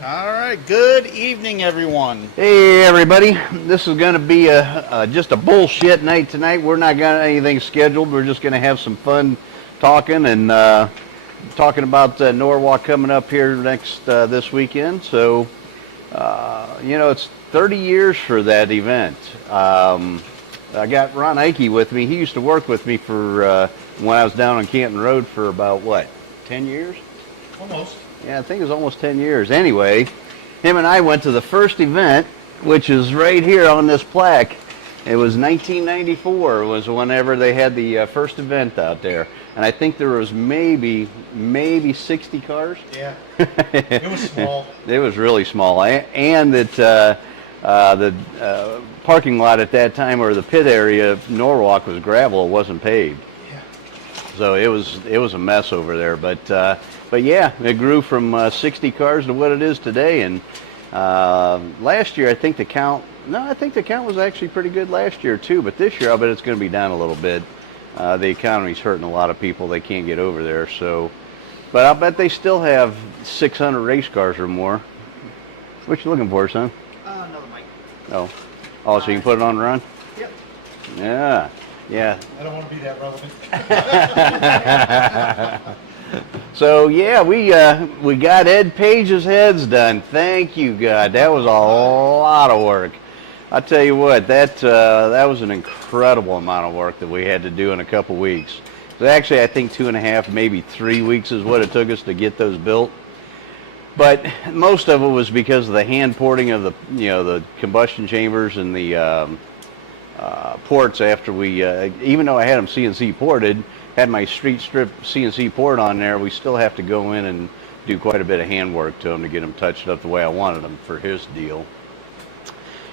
All right, good evening, everyone. Hey everybody, this is going to be just a bullshit night tonight. We're not got anything scheduled. We're just going to have some fun talking and talking about Norwalk coming up here next this weekend. So, it's 30 years for that event. I got Ron Ike with me. He used to work with me for when I was down on Canton Road for about, 10 years? Almost. Yeah, I think it was almost 10 years. Anyway, him and I went to the first event, which is right here on this plaque. It was 1994 was whenever they had the first event out there. And I think there was maybe 60 cars. Yeah, it was small. It was really small. And that the parking lot at that time, or the pit area of Norwalk, was gravel. It wasn't paved. Yeah. So it was a mess over there. But yeah, it grew from 60 cars to what it is today. And last year, I think the count was actually pretty good last year too. But this year, I bet it's going to be down a little bit. The economy's hurting a lot of people. They can't get over there. So, but I'll bet they still have 600 race cars or more. What you looking for, son? Another mic. Oh, so you can put it on the run? Yep. Yeah. I don't want to be that relevant. So yeah, we got Ed Page's heads done. Thank you, God. That was a lot of work. I tell you what, that was an incredible amount of work that we had to do in a couple weeks. So actually, I think 2.5, maybe 3 weeks is what it took us to get those built. But most of it was because of the hand porting of the combustion chambers and the ports after we, even though I had them CNC ported, had my street strip CNC port on there, we still have to go in and do quite a bit of hand work to them to get them touched up the way I wanted them for his deal.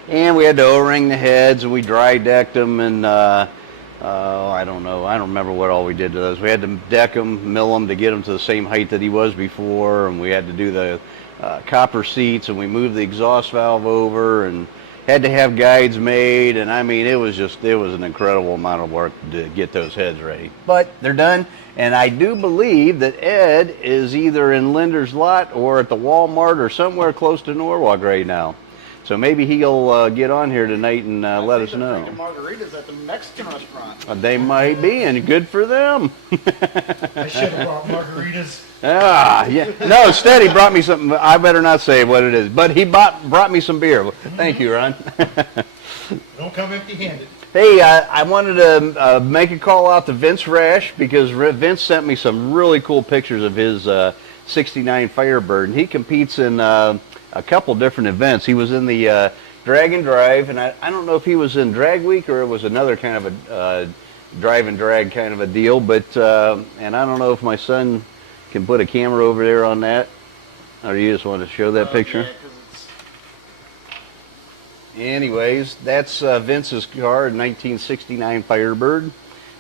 And we had to O-ring the heads, and we dry decked them, and I don't know, I don't remember what all we did to those. We had to deck them, mill them to get them to the same height that he was before, and we had to do the copper seats, and we moved the exhaust valve over, and had to have guides made, and I mean, it was an incredible amount of work to get those heads ready. But they're done, and I do believe that Ed is either in Linder's lot or at the Walmart or somewhere close to Norwalk right now. So maybe he'll get on here tonight and let us know. Margaritas at the Mexican restaurant. They might be, and good for them. I should have brought margaritas. Ah, yeah. No, instead he brought me something. I better not say what it is. But he brought me some beer. Thank you, Ron. Don't come empty-handed. Hey, I wanted to make a call out to Vince Rash because Vince sent me some really cool pictures of his 69 Firebird. And he competes in a couple different events. He was in the Drag and Drive, and I don't know if he was in Drag Week or it was another kind of a drive and drag kind of a deal. But and I don't know if my son can put a camera over there on that, or you just want to show that picture? Yeah, 'cause it's... Anyways, that's Vince's car, 1969 Firebird,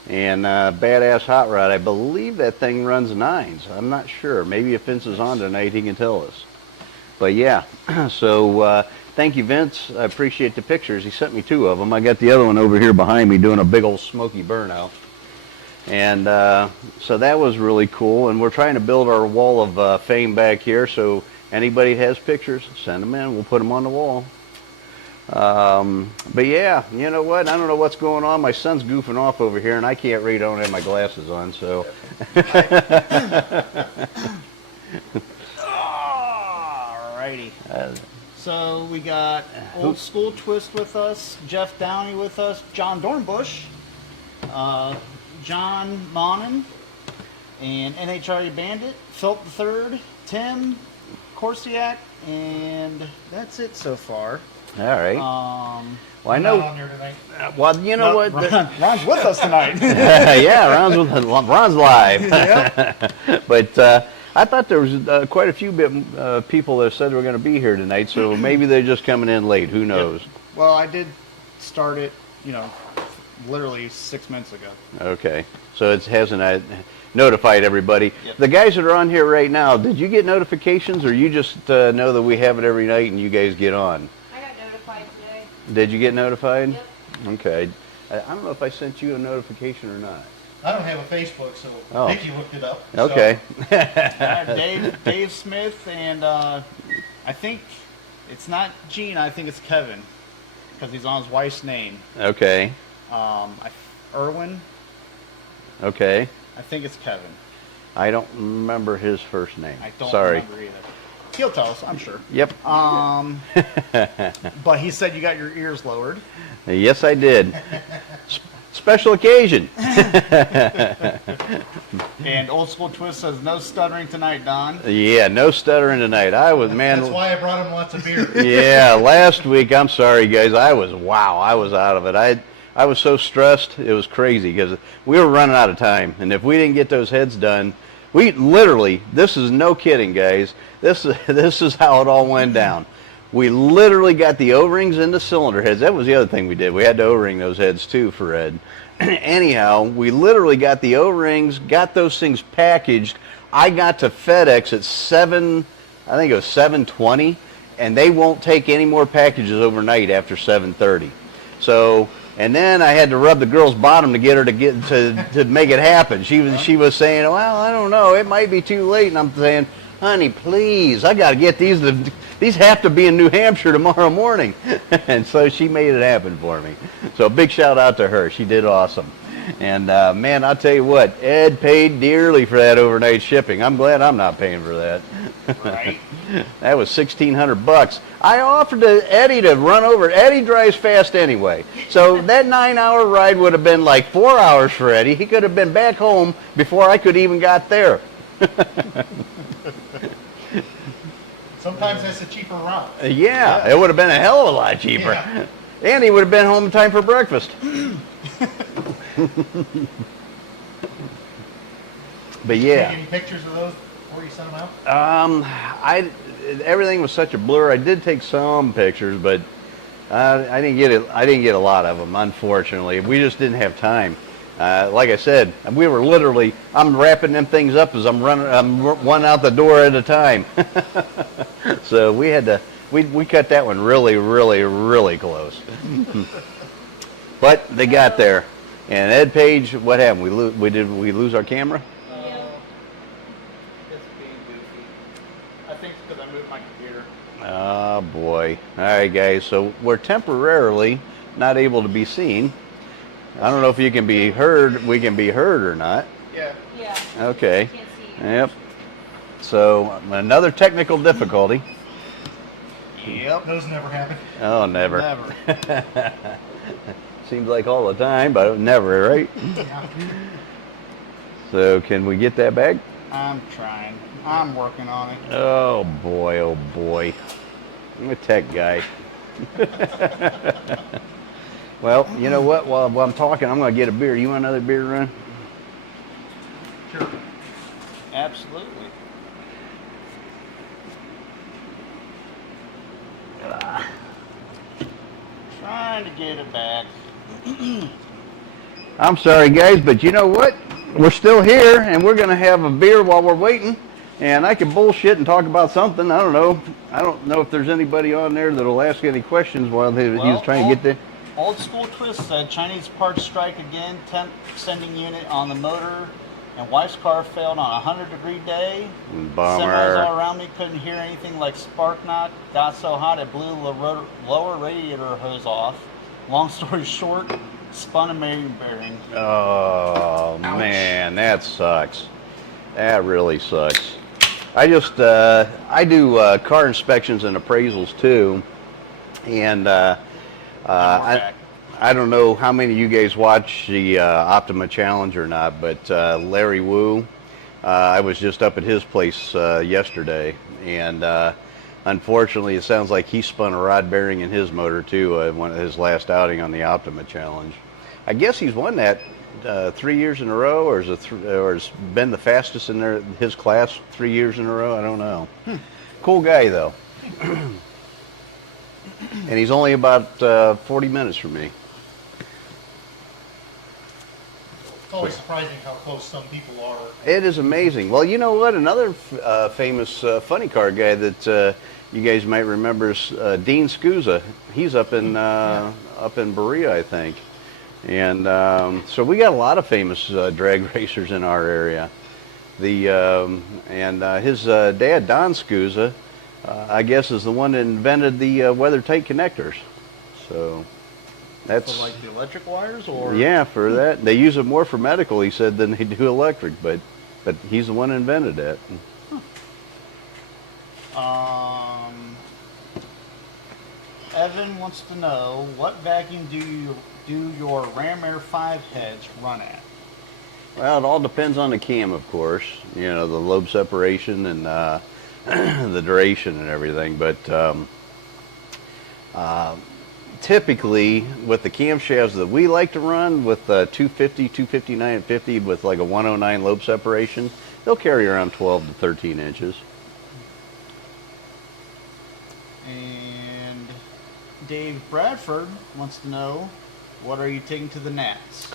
and badass hot rod. I believe that thing runs 9s. I'm not sure. Maybe if Vince is on tonight, he can tell us. But yeah, so thank you, Vince. I appreciate the pictures. He sent me 2 of them. I got the other one over here behind me doing a big old smoky burnout. And so that was really cool. And we're trying to build our wall of fame back here. So anybody that has pictures, send them in. We'll put them on the wall. But yeah, you know what? I don't know what's going on. My son's goofing off over here, and I can't read. I don't have my glasses on. So. Alrighty. So we got Old School Twist with us, Jeff Downey with us, John Dornbush, John Monin, and NHRE Bandit, Philip III, Tim, Corsiak, and that's it so far. All right. Well, I know. Not on here tonight. Well, you know what? Ron's with us tonight. Yeah, Ron's live. Yep. But I thought there was quite a few people that said they were going to be here tonight, so maybe they're just coming in late. Who knows? Yep. Well, I did start it, literally 6 minutes ago. Okay, so it hasn't notified everybody. Yep. The guys that are on here right now, did you get notifications, or you just know that we have it every night and you guys get on? I got notified today. Did you get notified? Yep. Okay. I don't know if I sent you a notification or not. I don't have a Facebook, so Nikki looked it up. Okay. So. Dave Smith and I think it's not Gene. I think it's Kevin, because he's on his wife's name. Okay. Erwin. Okay. I think it's Kevin. I don't remember his first name. I don't Sorry. remember either. He'll tell us, I'm sure. Yep. But he said you got your ears lowered. Yes, I did. Special occasion. And Old School Twist says no stuttering tonight, Don. Yeah, no stuttering tonight. I was, man. That's why I brought him lots of beer. Yeah, last week, I'm sorry, guys. I was out of it. I was so stressed. It was crazy because we were running out of time. And if we didn't get those heads done, we literally, this is no kidding, guys. This is how it all went down. We literally got the O-rings and the cylinder heads. That was the other thing we did. We had to O-ring those heads too for Ed. Anyhow, we literally got the O-rings, got those things packaged. I got to FedEx at 7:20, and they won't take any more packages overnight after 7:30. So, and then I had to rub the girl's bottom to get her to make it happen. She was saying, well, I don't know, it might be too late. And I'm saying, honey, please, I got to get these. These have to be in New Hampshire tomorrow morning. And so she made it happen for me. So a big shout out to her. She did awesome. And man, I'll tell you what, Ed paid dearly for that overnight shipping. I'm glad I'm not paying for that. Right. That was $1,600. I offered to Eddie to run over. Eddie drives fast anyway. So that 9-hour ride would have been like 4 hours for Eddie. He could have been back home before I could even got there. Sometimes that's a cheaper route. Yeah, it would have been a hell of a lot cheaper. Yeah. And he would have been home in time for breakfast. But yeah. Take any pictures of those before you send them out? Everything was such a blur. I did take some pictures, but I didn't get it. I didn't get a lot of them, unfortunately. We just didn't have time. Like I said, we were literally. I'm wrapping them things up as I'm running. I'm one out the door at a time. So we had to. We cut that one really, really, really close. But they got there. And Ed Page, what happened? We lose our camera? It's being goofy. I think it's because I moved my computer. Oh boy. All right, guys. So we're temporarily not able to be seen. I don't know if you can be heard. We can be heard or not. Yeah. Yeah. Okay. Can't see you. Yep. So another technical difficulty. Yep. Those never happen. Oh, never. Never. Seems like all the time, but never, right? Yeah. So can we get that back? I'm trying. I'm working on it. Oh boy, oh boy. I'm a tech guy. Well, you know what? While I'm talking, I'm going to get a beer. You want another beer run? Sure. Absolutely. Trying to get it back. I'm sorry, guys, but you know what? We're still here, and we're going to have a beer while we're waiting. And I can bullshit and talk about something. I don't know. I don't know if there's anybody on there that'll ask any questions while he was trying to get there. Old School Twist said Chinese parts strike again. Temp sending unit on the motor, and wife's car failed on a 100-degree day. Bummer. Semis all around me couldn't hear anything like spark knock. Got so hot it blew the lower radiator hose off. Long story short, spun a main bearing. Oh, Ouch. man, that sucks. That really sucks. I just, I do car inspections and appraisals too. And I don't know how many of you guys watch the Optima Challenge or not, but Larry Wu, I was just up at his place yesterday. And unfortunately, it sounds like he spun a rod bearing in his motor too, one of his last outing on the Optima Challenge. I guess he's won that 3 years in a row, or has been the fastest in his class 3 years in a row. I don't know. Cool guy though, and he's only about 40 minutes from me. It's always surprising how close some people are. It is amazing. Well, you know what? Another famous funny car guy that you guys might remember is Dean Scusa. He's up in Berea, I think. And so we got a lot of famous drag racers in our area. His dad, Don Scusa, I guess is the one that invented the weather-tight connectors. So that's For like the electric wires, or yeah, for that. They use it more for medical, he said, than they do electric, but he's the one that invented that. Evan wants to know, what vacuum do your Ram Air 5 heads run at? Well, it all depends on the cam, of course. You know, the lobe separation and the duration and everything. But typically, with the camshafts that we like to run, with 250, 259, and 50 with like a 109 lobe separation, they'll carry around 12 to 13 inches. And Dave Bradford wants to know, what are you taking to the Nats?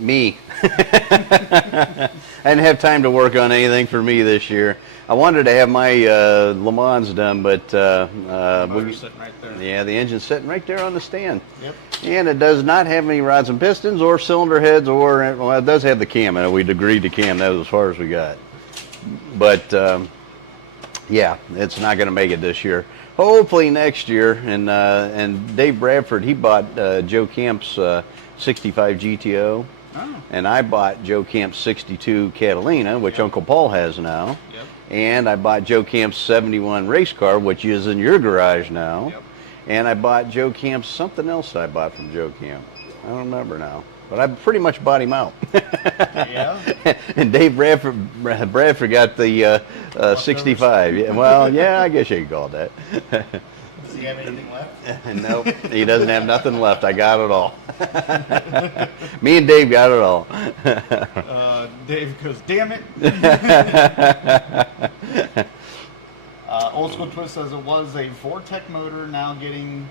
Me. I didn't have time to work on anything for me this year. I wanted to have my Le Mans done, but Motor's sitting right there. yeah, the engine's sitting right there on the stand. Yep. And it does not have any rods and pistons or cylinder heads, or, well, it does have the cam, and we'd agreed to cam. That was as far as we got. But yeah, it's not going to make it this year. Hopefully next year. And Dave Bradford, he bought Joe Camp's 65 GTO, and I bought Joe Camp's 62 Catalina, which Uncle Paul has now. Yep. And I bought Joe Camp's 71 race car, which is in your garage now. Yep. And I bought Joe Camp's something else I bought from Joe Camp. I don't remember now. But I pretty much bought him out. Yeah. And Dave Bradford got the 65. Yeah, well, yeah, I guess you could call it that. Does he have anything left? Nope, he doesn't have nothing left. I got it all. Me and Dave got it all. Dave goes, damn it. Old School Twist says it was a Vortec motor, now getting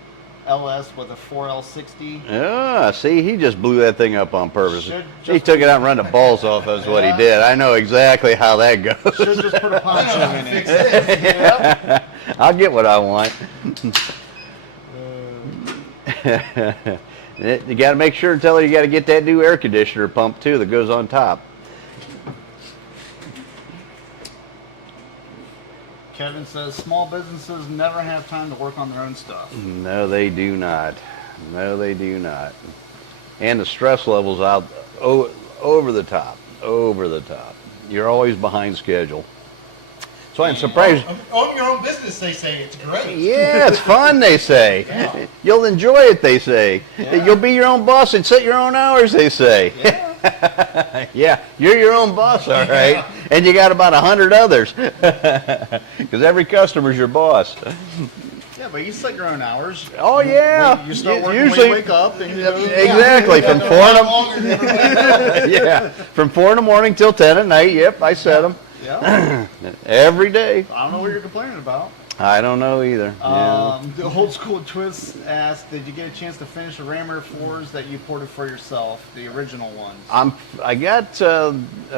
LS with a 4L60. Yeah, see, he just blew that thing up on purpose. Should He just- took it out and run the balls off. That's what he did. I know exactly how that goes. Should just put a poncho in Fix it. this. Yeah. I'll get what I want. You got to make sure and tell her you got to get that new air conditioner pump too that goes on top. Kevin says small businesses never have time to work on their own stuff. No, they do not. No, they do not. And the stress levels out over the top, over the top. You're always behind schedule. So I'm surprised. Own your own business, they say. It's great. Yeah, it's fun, they say. Yeah. You'll enjoy it, they say. Yeah. You'll be your own boss and set your own hours, they say. Yeah. Yeah, you're your own boss, all right. And you got about 100 others. Because every customer's your boss. Yeah, but you set your own hours. Oh, yeah. You start working Usually, when you wake up and you go, exactly, from 4 in the Longer than everybody yeah, from 4 in the morning till 10 at night. Yep, I set them Yeah. every day. I don't know what you're complaining about. I don't know either. Yeah. The Old School Twist asked, did you get a chance to finish the Ram Air 4s that you ported for yourself, the original ones? I got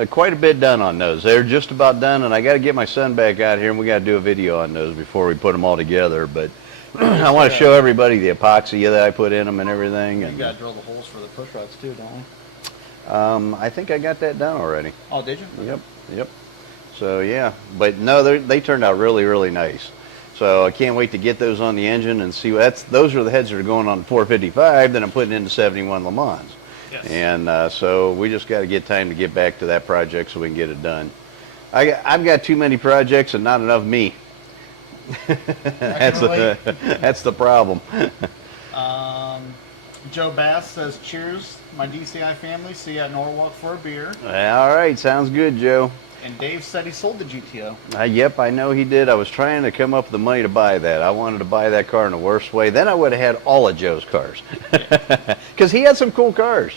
quite a bit done on those. They're just about done, and I got to get my son back out here, and we got to do a video on those before we put them all together. But I want to show everybody the epoxy that I put in them and everything. You And got to drill the holes for the push rods too, don't we? I think I got that done already. Oh, did you? Yep. So yeah, but no, they turned out really, really nice. So I can't wait to get those on the engine and see. Those are the heads that are going on 455 that I'm putting into 71 Le Mans. Yes. And so we just got to get time to get back to that project so we can get it done. I've got too many projects and not enough me. That's the problem. Joe Bass says, cheers, my DCI family. See you at Norwalk for a beer. All right, sounds good, Joe. And Dave said he sold the GTO. Yep, I know he did. I was trying to come up with the money to buy that. I wanted to buy that car in the worst way. Then I would have had all of Joe's cars. Because he had some cool cars.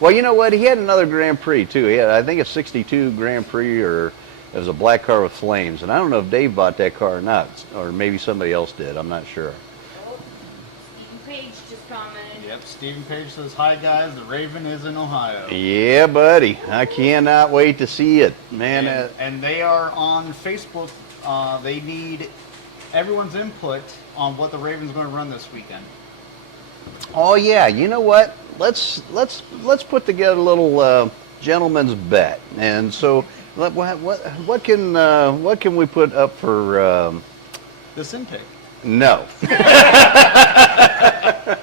Well, you know what? He had another Grand Prix, too. He had, I think, a 62 Grand Prix, or it was a black car with flames. And I don't know if Dave bought that car or not, or maybe somebody else did. I'm not sure. Stephen Page just commented. Yep, Stephen Page says, hi guys, the Raven is in Ohio. Yeah, buddy. I cannot wait to see it. Man, And they are on Facebook. They need everyone's input on what the Raven's going to run this weekend. oh yeah, you know what? Let's put together a little gentleman's bet. And so what can we put up for this intake? No.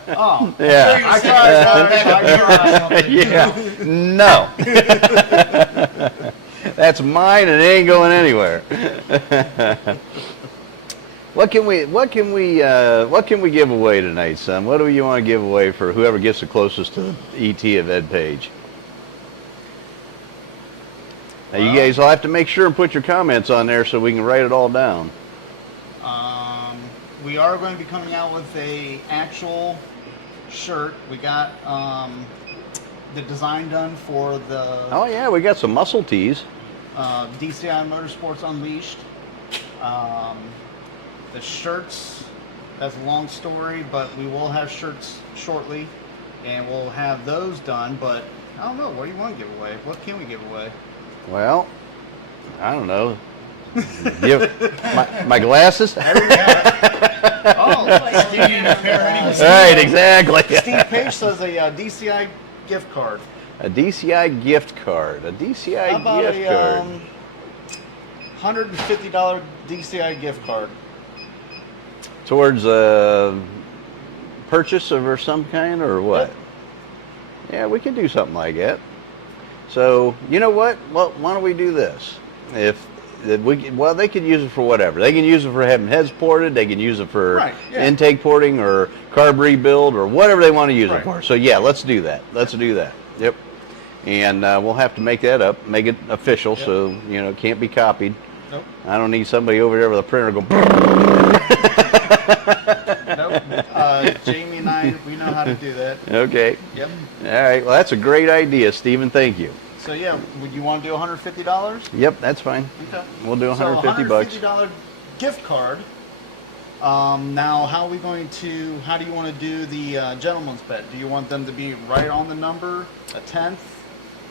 Oh. Yeah. I tried. Yeah. No. That's mine and it ain't going anywhere. What can we give away tonight, son? What do you want to give away for whoever gets the closest to the ET of Ed Page? Now you guys will have to make sure and put your comments on there so we can write it all down. We are going to be coming out with a actual shirt. We got the design done for the Oh yeah, we got some muscle tees. DCI Motorsports Unleashed. The shirts, that's a long story, but we will have shirts shortly, and we'll have those done. But I don't know, what do you want to give away? What can we give away? Well, I don't know. Give my glasses. Oh, Steve, Right, exactly. Steve Page says a DCI gift card. A DCI gift card. A DCI How about gift card. $150 DCI gift card? Towards a purchase of some kind or what? Yep. Yeah, we could do something like that. So, you know what? Well, why don't we do this? They could use it for whatever. They can use it for having heads ported. They can use it for intake porting or carb rebuild or whatever they want to use it for. So, yeah, let's do that. Let's do that. Yep. And we'll have to make that up, make it official, so, you know, it can't be copied. Nope. I don't need somebody over there with a printer go. Nope. Jamie and I, we know how to do that. Okay. Yep. All right. Well, that's a great idea, Stephen. Thank you. So yeah, would you want to do $150? Yep, that's fine. Okay. We'll do $150. So $150 gift card. Now, how do you want to do the gentleman's bet? Do you want them to be right on the number, a tenth?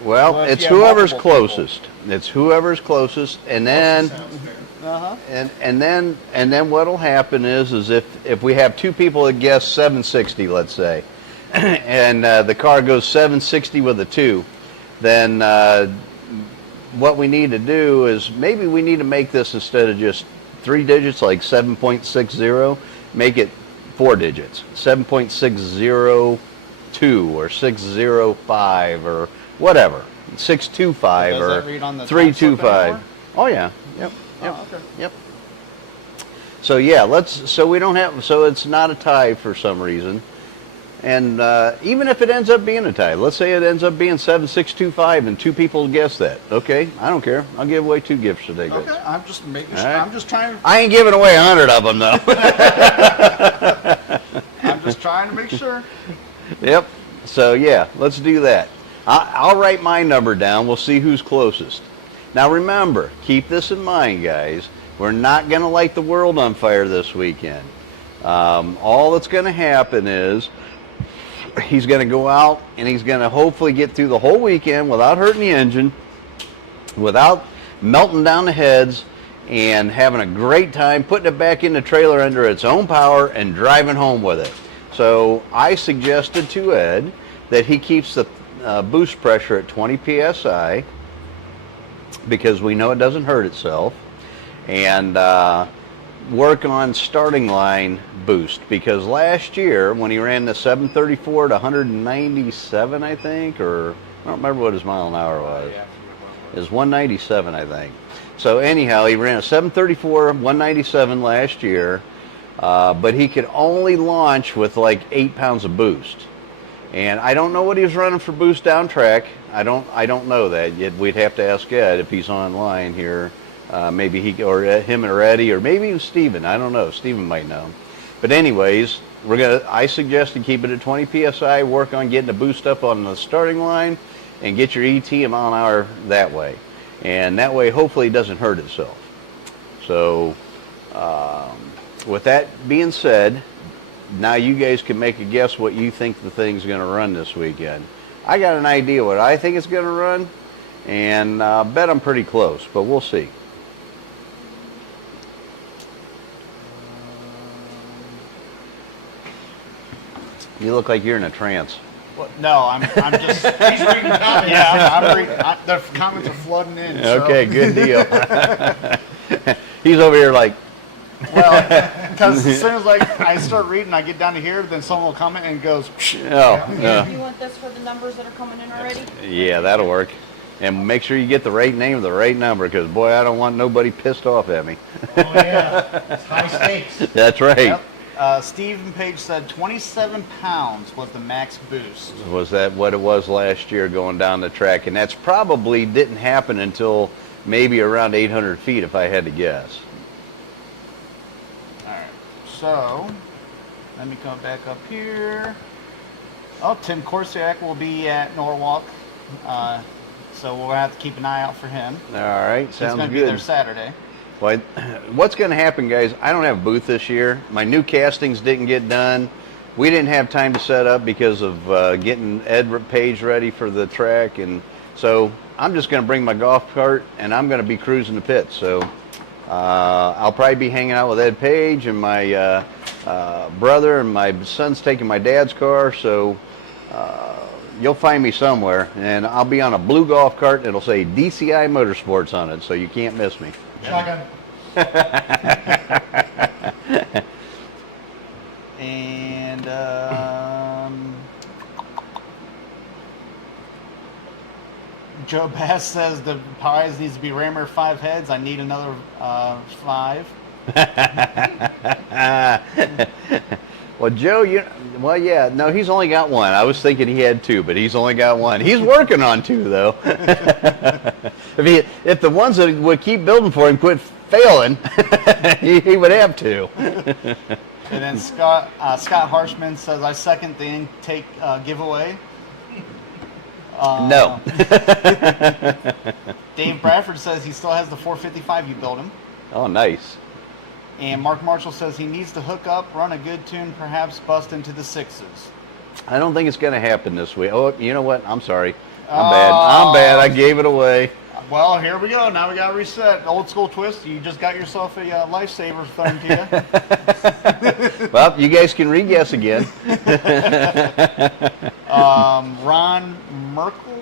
Well, if it's you have whoever's multiple closest. It's whoever's closest, and then Uh-huh. and then what'll happen is if we have two people that guess 760, let's say, and the car goes 760 with a 2, then what we need to do is maybe we need to make this, instead of just 3 digits like 7.60, make it 4 digits, 7.602 or 605 or whatever, 625 Does or that read on the 325. Oh yeah, yep, yep, Oh, okay. yep. So yeah, so it's not a tie for some reason. And even if it ends up being a tie, let's say it ends up being 7625 and 2 people guess that. Okay, I don't care. I'll give away 2 gift certificates. Okay, I'm just making sure. All right. I'm just trying. I ain't giving away 100 of them though. I'm just trying to make sure. Yep. So yeah, let's do that. I'll write my number down. We'll see who's closest. Now remember, keep this in mind, guys. We're not going to light the world on fire this weekend. All that's going to happen is he's going to go out and he's going to hopefully get through the whole weekend without hurting the engine, without melting down the heads, and having a great time putting it back in the trailer under its own power and driving home with it. So I suggested to Ed that he keeps the boost pressure at 20 psi because we know it doesn't hurt itself, and work on starting line boost, because last year when he ran the 734 to 197, I think, or I don't remember what his mile an hour was. It was 197, I think. So anyhow, he ran a 734 197 last year, but he could only launch with like 8 pounds of boost. And I don't know what he was running for boost down track. I don't know that yet. We'd have to ask Ed if he's online here. Maybe he or him or Eddie, or maybe even Steven. I don't know. Steven might know. But anyways, I suggest to keep it at 20 psi. Work on getting the boost up on the starting line, and get your ET a mile an hour that way. And that way, hopefully, it doesn't hurt itself. So, with that being said, now you guys can make a guess what you think the thing's going to run this weekend. I got an idea what I think it's going to run, and bet I'm pretty close, but we'll see. You look like you're in a trance. Well, no, I'm just. He's reading comments. Yeah, I'm reading. The comments are flooding in. Okay, good deal. He's over here like, Well, because as soon as I start reading, I get down to here, then someone will comment and it goes. Oh, You want this for the numbers that are coming in already? yeah, that'll work. And make sure you get the right name, the right number, because boy, I don't want nobody pissed off at me. Oh, yeah. It's high stakes. That's right. Yep. Stephen Page said 27 pounds was the max boost. Was that what it was last year going down the track? And that's probably didn't happen until maybe around 800 feet, if I had to guess. All right. So let me come back up here. Oh, Tim Korsiak will be at Norwalk. So we'll have to keep an eye out for him. All right, He's sounds going to be good. there Saturday. Well, what's going to happen, guys, I don't have a booth this year. My new castings didn't get done. We didn't have time to set up because of getting Ed Page ready for the track. And so I'm just going to bring my golf cart, and I'm going to be cruising the pits. So I'll probably be hanging out with Ed Page and my brother, and my son's taking my dad's car. So you'll find me somewhere, and I'll be on a blue golf cart. It'll say DCI Motorsports on it, so you can't miss me. Shotgun. And Joe Bass says the pies needs to be Rammer 5 heads. I need another 5. Well, Joe, yeah, no, he's only got one. I was thinking he had 2, but he's only got 1. He's working on 2, though. If the ones that would keep building for him quit failing, he would have 2. And then Scott Harshman says, I second the intake giveaway. No. Dave Bradford says he still has the 455 you built him. Oh, nice. And Mark Marshall says he needs to hook up, run a good tune, perhaps bust into the 6s. I don't think it's going to happen this week. Oh, you know what? I'm sorry. I'm bad. I gave it away. Well, here we go. Now we got to reset. Old school twist. You just got yourself a lifesaver thrown to you. Well, you guys can re-guess again. Ron Merkel,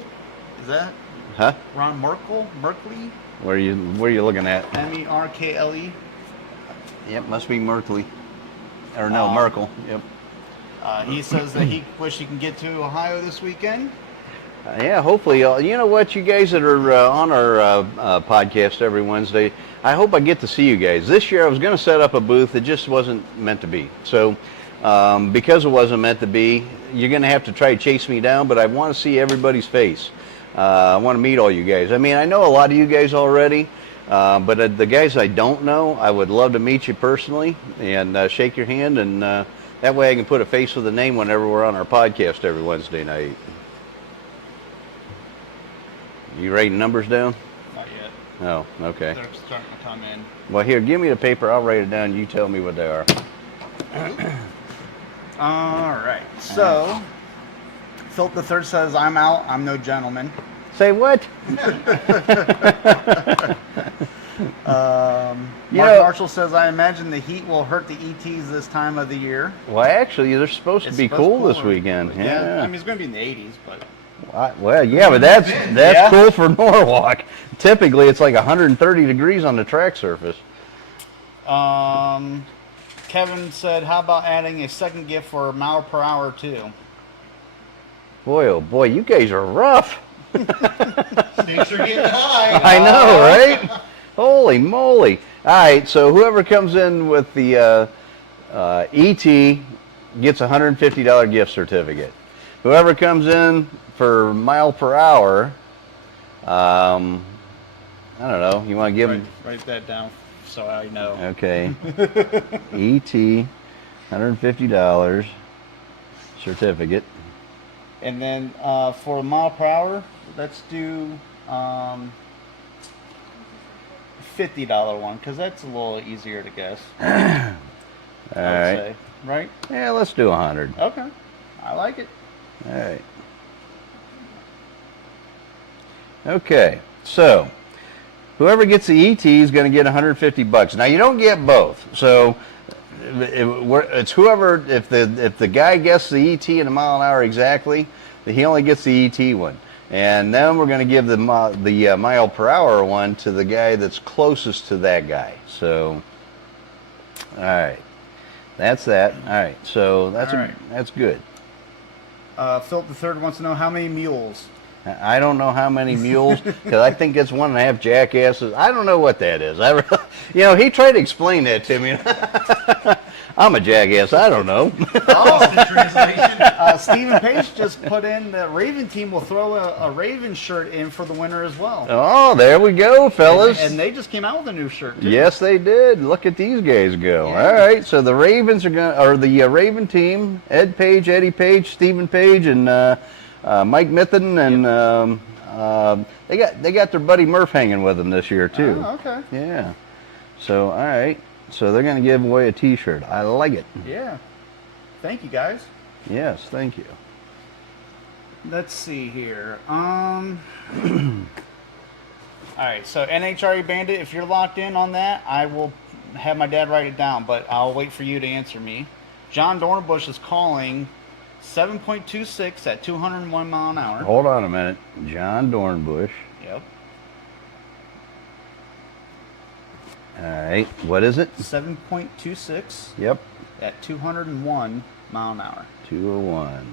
is that? Huh? Ron Merkley? Where are you looking at? Merkle. Yep, must be Merkley. Or no, Merkel. Yep. He says that he wish he can get to Ohio this weekend. Yeah, hopefully. You know what, you guys that are on our podcast every Wednesday, I hope I get to see you guys. This year I was going to set up a booth. It just wasn't meant to be. So because it wasn't meant to be, you're going to have to try to chase me down, but I want to see everybody's face. I want to meet all you guys. I mean, I know a lot of you guys already, but the guys I don't know, I would love to meet you personally and shake your hand, and that way I can put a face with a name whenever we're on our podcast every Wednesday night. You writing numbers down? Not yet. Oh, okay. They're starting to come in. Well, here, give me the paper. I'll write it down. You tell me what they are. All right. So, Philip the Third says, I'm out. I'm no gentleman. Say what? Mark Marshall says, I imagine the heat will hurt the ETs this time of the year. Well, actually, they're supposed to be cool this weekend. Yeah. Yeah. I mean, it's going to be in the 80s, but... Well, yeah, but that's Yeah. cool for Norwalk. Typically, it's like 130 degrees on the track surface. Kevin said, how about adding a second gift for mile per hour, too? Boy, oh boy, you guys are rough. Stakes are getting high. I know, right? Holy moly. All right, so whoever comes in with the ET gets a $150 gift certificate. Whoever comes in for mile per hour, I don't know, you want to give them... Write that down so I know. Okay. ET, $150 certificate. And then for mile per hour, let's do $50 one, because that's a little easier to guess. All I would right. say. Right? Yeah, let's do 100. Okay. I like it. All right. Okay, so whoever gets the ET is going to get $150. Now you don't get both, so it's whoever. If the guy gets the ET in a mile an hour exactly, he only gets the ET one, and then we're going to give the mile per hour one to the guy that's closest to that guy. So All right. That's that. All right. So that's All right. that's good. Philip the Third wants to know how many mules. I don't know how many mules, because I think it's 1.5 jackasses. I don't know what that is. He tried to explain that to me. I'm a jackass. I don't know. Lost in translation. Stephen Page just put in the Raven team will throw a Raven shirt in for the winner as well. Oh, there we go, fellas. And they just came out with a new shirt, too. Yes, they did. Look at these guys go. Yeah. All right, so the Ravens the Raven team, Ed Page, Eddie Page, Stephen Page, and Mike Mithen, and they got their buddy Murph hanging with them this year too. Oh, okay. Yeah. So all right, so they're going to give away a T-shirt. I like it. Yeah. Thank you, guys. Yes, thank you. Let's see here. All right, so NHRE Bandit, if you're locked in on that, I will have my dad write it down, but I'll wait for you to answer me. John Dornbush is calling 7.26 at 201 mile an hour. Hold on a minute. John Dornbush. Yep. All right, what is it? 7.26 Yep, at 201 mile an hour. 201.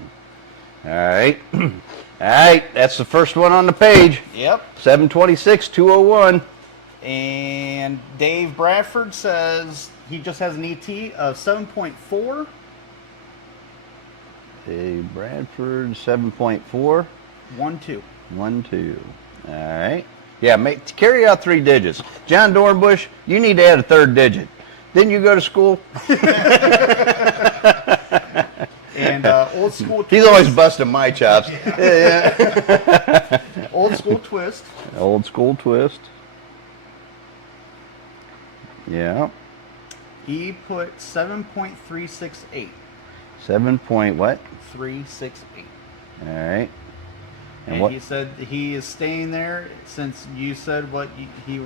All right. All right, that's the first one on the page. Yep. 726, 201. And Dave Bradford says he just has an ET of 7.4. Dave Bradford, 7.4. 1-2. 1-2. All right. Yeah, carry out 3 digits. John Dornbush, you need to add a 3rd digit. Didn't you go to school? And old school. He's always busting my chops. Old school twist. Old school twist. Yeah. He put 7.368. 7 point what? 368. All right. And what? he said he is staying there since you said what he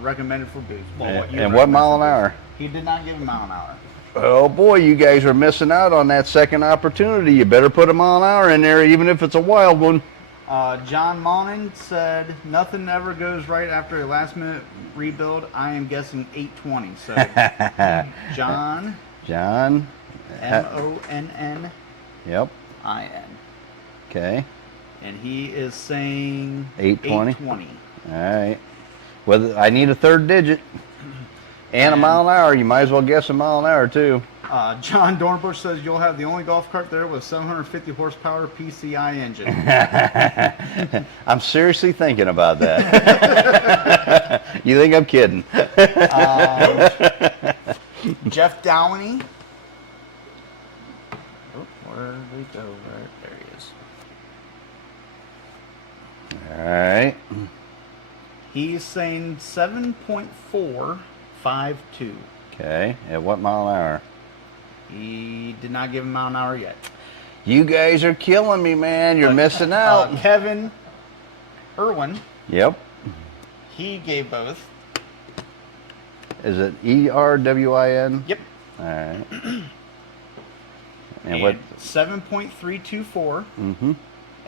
recommended for boost. Well, what you And what recommended mile an for hour? boost. He did not give a mile an hour. Oh boy, you guys are missing out on that second opportunity. You better put a mile an hour in there, even if it's a wild one. John Monin said nothing ever goes right after a last minute rebuild. I am guessing 820. So John MONNIN. Yep. Okay. And he is saying 820. All right. Well, I need a 3rd digit and a mile an hour. You might as well guess a mile an hour too. John Dornbush says you'll have the only golf cart there with 750 horsepower PCI engine. I'm seriously thinking about that. You think I'm kidding? Jeff Downey. Oh, where did we go? There he is. All right. He's saying 7.452. Okay. At what mile an hour? He did not give a mile an hour yet. You guys are killing me, man. You're missing out. Kevin Irwin, Yep. he gave both. Is it ERWIN? Yep. All right. And what? 7.324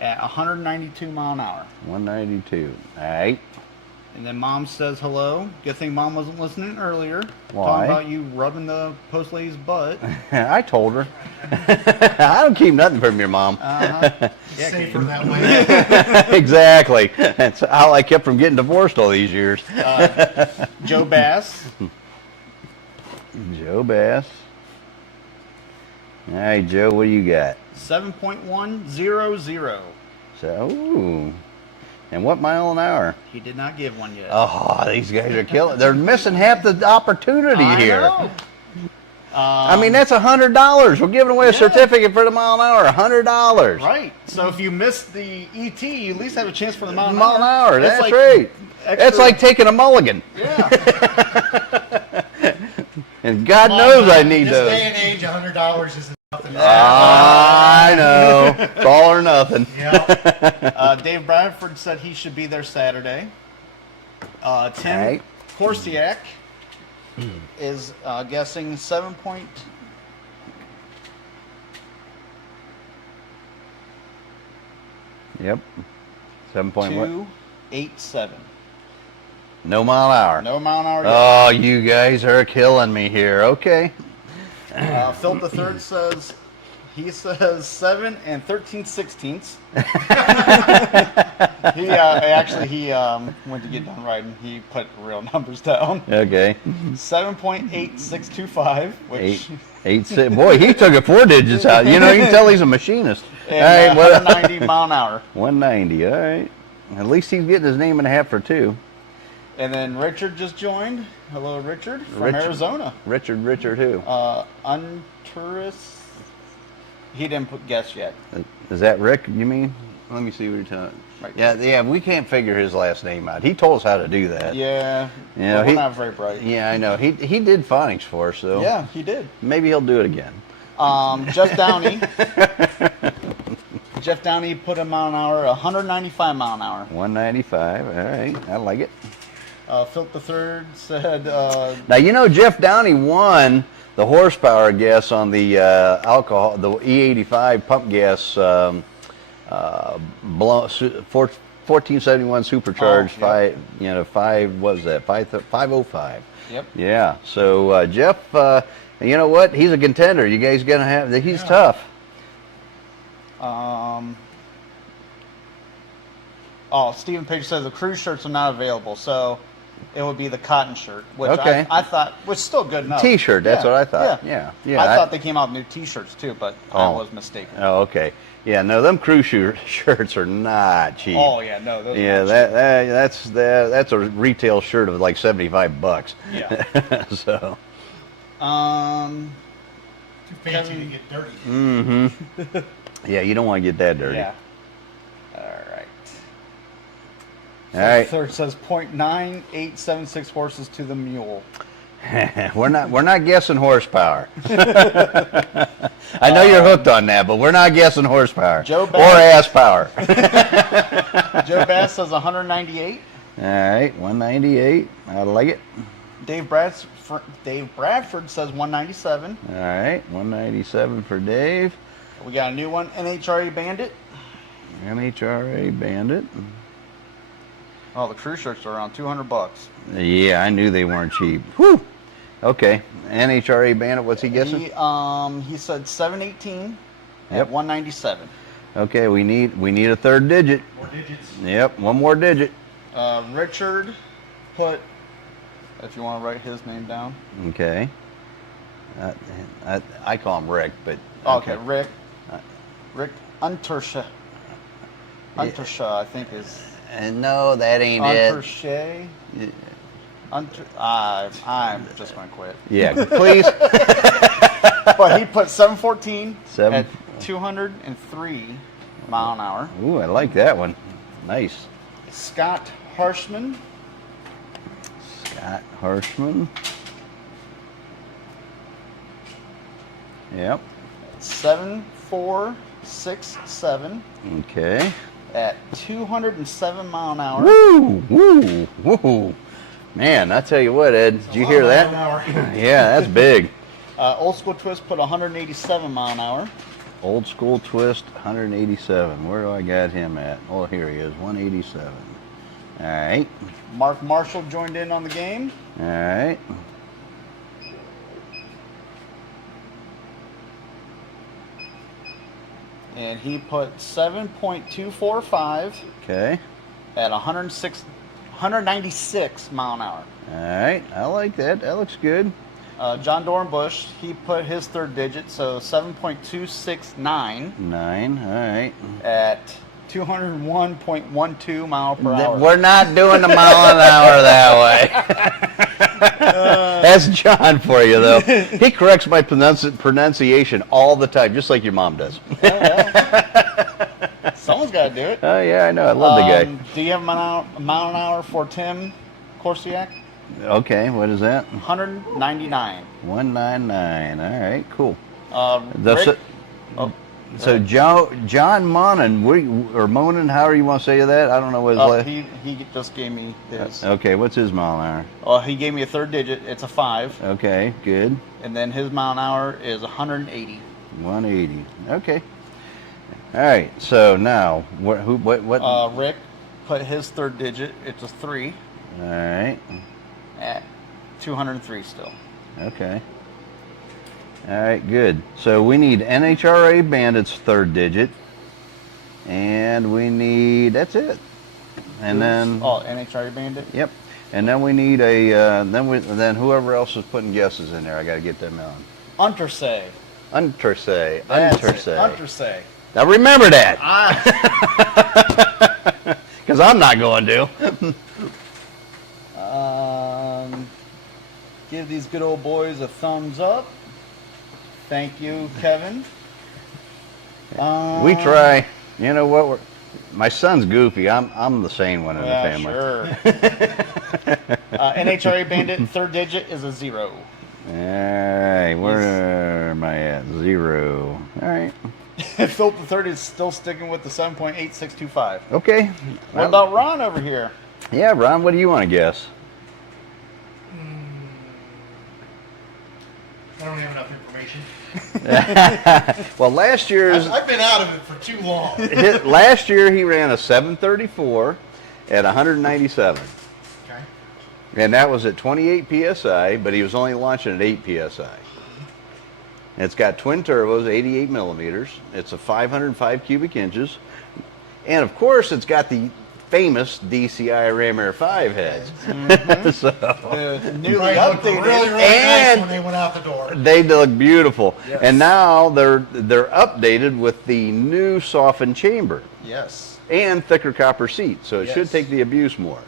at 192 mile an hour. 192. All right. And then Mom says hello. Good thing Mom wasn't listening earlier. Why? Talking about you rubbing the post lady's butt. I told her. I don't keep nothing from your mom. Yeah, Safer that way. Exactly. That's how I kept from getting divorced all these years. Joe Bass. Joe Bass. All right, Joe, what do you got? 7.100. So, ooh. And what mile an hour? He did not give one yet. Oh, these guys are killing. They're missing half the opportunity here. I know. I mean, that's $100. We're giving away a certificate for the mile an hour. $100. Right. So if you missed the ET, you at least have a chance for the mile an Mile an hour. That's That's like right. extra- That's like taking a mulligan. Yeah. And God knows I need this those. day and age, $100 isn't nothing. I know. It's all or nothing. Yeah. Dave Bradford said he should be there Saturday. Tim Right. Korsiak is guessing 7. Yep. 7 point what? 287. No mile an hour. No mile an hour yet. Oh, you guys are killing me here. Okay. Phil the third says, he says 7 and 13/16. He went to get done riding. He put real numbers down. Okay. 7.8625, which 8 boy, he took it 4 digits out. You know, you can tell he's a machinist. and All right, 190 mile an hour. 190. All right. At least he's getting his name and a half for 2. And then Richard just joined. Hello, Richard from Richard. Arizona. Richard who? Untourist. He didn't put guess yet. Is that Rick, you mean? Let me see what you're talking. Right. Yeah, we can't figure his last name out. He told us how to do that. Yeah. Yeah, Well, we're not very bright. Yeah, I know. He did phonics for us, so Yeah, he did. maybe he'll do it again. Jeff Downey. Jeff Downey put a mile an hour, 195 mile an hour. 195. All right, I like it. Phil the third said, Now you know Jeff Downey won the horsepower guess on the alcohol, the E85 pump gas, 1471 supercharged. Oh, yep. What was that? 505. Yep. Yeah. So Jeff, you know what? He's a contender. You guys gonna have? He's tough. Stephen Page says the crew shirts are not available, so it would be the cotton shirt, which Okay. I thought was still good enough. T-shirt. That's Yeah, what I thought. Yeah. I thought they came out with new T-shirts too, but I Oh. was mistaken. Oh, okay. Yeah. No, them crew shirts are not cheap. Oh yeah, no, those Yeah, are that's a retail shirt of like $75. Yeah. So. Too fancy to get dirty. Mm-hmm. Yeah, you don't want to get that dirty. Yeah. All right. All right. Third says 0.9876 horses to the mule. we're not guessing horsepower. I know you're hooked on that, but we're not guessing horsepower Joe or Bass. ass power. Joe Bass says 198. All right, 198. I like it. Dave Bradford says 197. All right, 197 for Dave. We got a new one, NHRA Bandit. MHRA Bandit. Oh, the crew shirts are around $200. Yeah, I knew they weren't cheap. Whew. Okay, NHRA Bandit. What's he guessing? He said 718 Yep. at 197. Okay, we need a third digit. More digits. Yep, one more digit. Richard put, if you want to write his name down. Okay. I call him Rick, but Okay, Rick Untersha. Untersha, I think is. And no, that ain't it. Untersha. I'm just going to quit. Yeah, please. But he put 714 Seven- at 203 mile an hour. Ooh, I like that one. Nice. Scott Harshman. Scott Hirschman. Yep. 7467 Okay. at 207 mile an hour. Woo, woo, woo. Man, I tell you what, Ed, did you hear that? Yeah, that's big. Old School Twist put 187 mile an hour. Old School Twist, 187. Where do I got him at? Oh, here he is, 187. All right. Mark Marshall joined in on the game. All right. And he put 7.245 Okay. at 196 mile an hour. All right. I like that. That looks good. John Dornbush, he put his third digit, so 7.269 9. All right. at 201.12 mile per hour. We're not doing the mile an hour that way. That's John for you, though. He corrects my pronunciation all the time, just like your mom does. Someone's got to do it. Oh, yeah, I know. I love the guy. Do you have a mile an hour for Tim Korsiak? Okay, what is that? 199. 199. All right, cool. Rick, So John Monin, or Monin, however you want to say that. I don't know what his last. he just gave me his. Okay, what's his mile an hour? He gave me a third digit. It's a 5. Okay, good. And then his mile an hour is 180. 180. Okay. All right. So now, what? Rick put his third digit. It's a 3. All right. At 203 still. Okay. All right, good. So we need NHRA Bandit's third digit, and we need, that's it. And then, Oh, NHRA Bandit? yep. And then we need a, then whoever else is putting guesses in there, I got to get them on. Untersay. Untersay. That's it, Untersay. Untersay. Now remember that, Ah. because I'm not going to. Give these good old boys a thumbs up. Thank you, Kevin. We try. You know what? My son's goofy. I'm the sane one in the Yeah, family. sure. NHRA Bandit, third digit is a 0. All right, where am I at? 0. All right. Philip the third is still sticking with the 7.8625. Okay. What about Ron over here? Yeah, Ron, what do you want to guess? I don't have enough information. Well, last year's I've been out of it for too long. last year he ran a 734 at 197. Okay. And that was at 28 psi, but he was only launching at 8 psi. It's got twin turbos, 88 millimeters. It's a 505 cubic inches. And of course, it's got the famous DCI Ram Air 5 heads. So Newly Right, looked updated. really And- nice when they went out the door. they look beautiful. Yes. And now they're updated with the new softened chamber Yes. and thicker copper seats. So it should Yes. take the abuse more.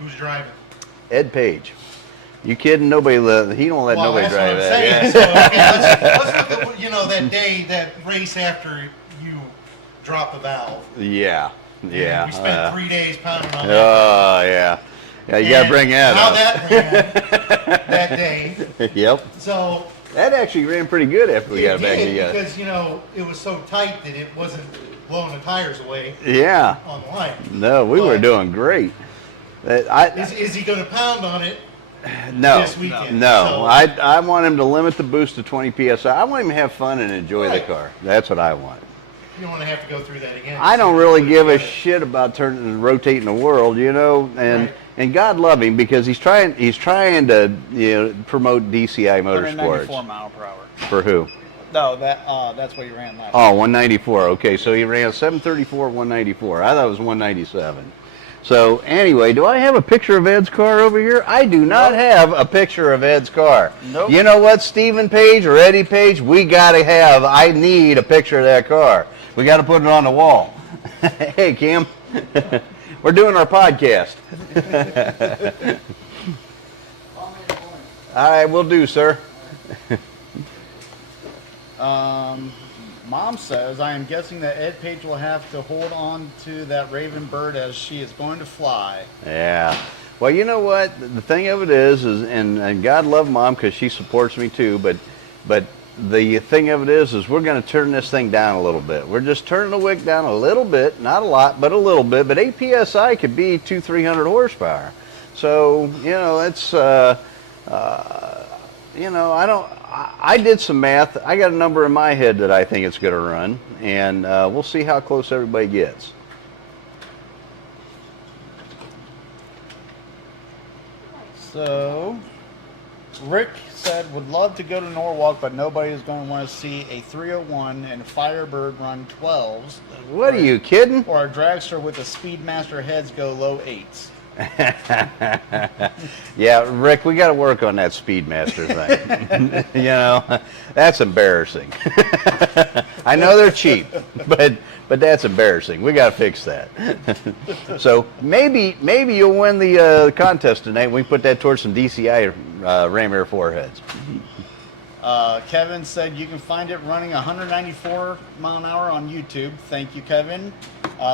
Who's driving? Ed Page. You kidding? Nobody. He don't let Well, nobody that's drive what I'm that. saying. So, okay, let's look at, you know, that day, that race after you drop the valve. Yeah. Yeah. We spent 3 days pounding on that. Oh, yeah. Yeah, you got to And bring that how up. that ran that day. Yep. So That actually ran pretty good after we got it back did, together. because, you know, it was so tight that it wasn't blowing the tires away Yeah. on the line. No, we were But doing great. Is he going to pound on it No. this weekend? No. So- I want him to limit the boost to 20 psi. I want him to have fun and enjoy Right. the car. That's what I want. You don't want to have to go through that again. I don't really give a shit about rotating the world, you know, Right. and God love him because he's trying to promote DCI 194 Motorsports. mile per hour. For who? No, that's what you ran last. Oh, 194. Okay, so he ran 734, 194. I thought it was 197. So anyway, do I have a picture of Ed's car over here? I do not have a picture of Ed's car. Nope. You know what, Stephen Page or Eddie Page? I need a picture of that car. We got to put it on the wall. Hey, Kim. We're doing our podcast. All right, we'll do, sir. Mom says, I am guessing that Ed Page will have to hold on to that Raven bird as she is going to fly. Yeah. Well, you know what? The thing of it is and God love Mom because she supports me too, but the thing of it is we're going to turn this thing down a little bit. We're just turning the wick down a little bit, not a lot, but a little bit. But 8 psi could be 200-300 horsepower. So, you know, it's, you know, I did some math. I got a number in my head that I think it's going to run, and we'll see how close everybody gets. So, Rick said, would love to go to Norwalk, but nobody is going to want to see a 301 and Firebird run 12s. What are you kidding? Or a dragster with the Speedmaster heads go low 8s. Yeah, Rick, we got to work on that Speedmaster thing. You know, that's embarrassing. I know they're cheap, but that's embarrassing. We got to fix that. So maybe you'll win the contest tonight. We put that towards some DCI Ram Air 4 heads. Kevin said you can find it running 194 mile an hour on YouTube. Thank you, Kevin.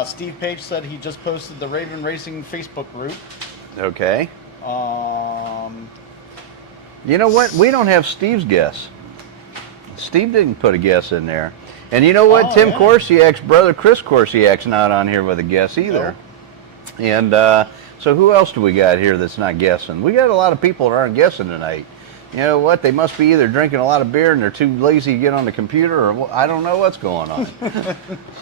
Steve Page said he just posted the Raven Racing Facebook group. Okay. You know what? We don't have Steve's guess. Steve didn't put a guess in there. And you know what? Oh, Tim yeah. Corsiak's brother, Chris Corsiak's not on here with a guess either. Nope. And so who else do we got here that's not guessing? We got a lot of people that aren't guessing tonight. You know what? They must be either drinking a lot of beer and they're too lazy to get on the computer, or I don't know what's going on.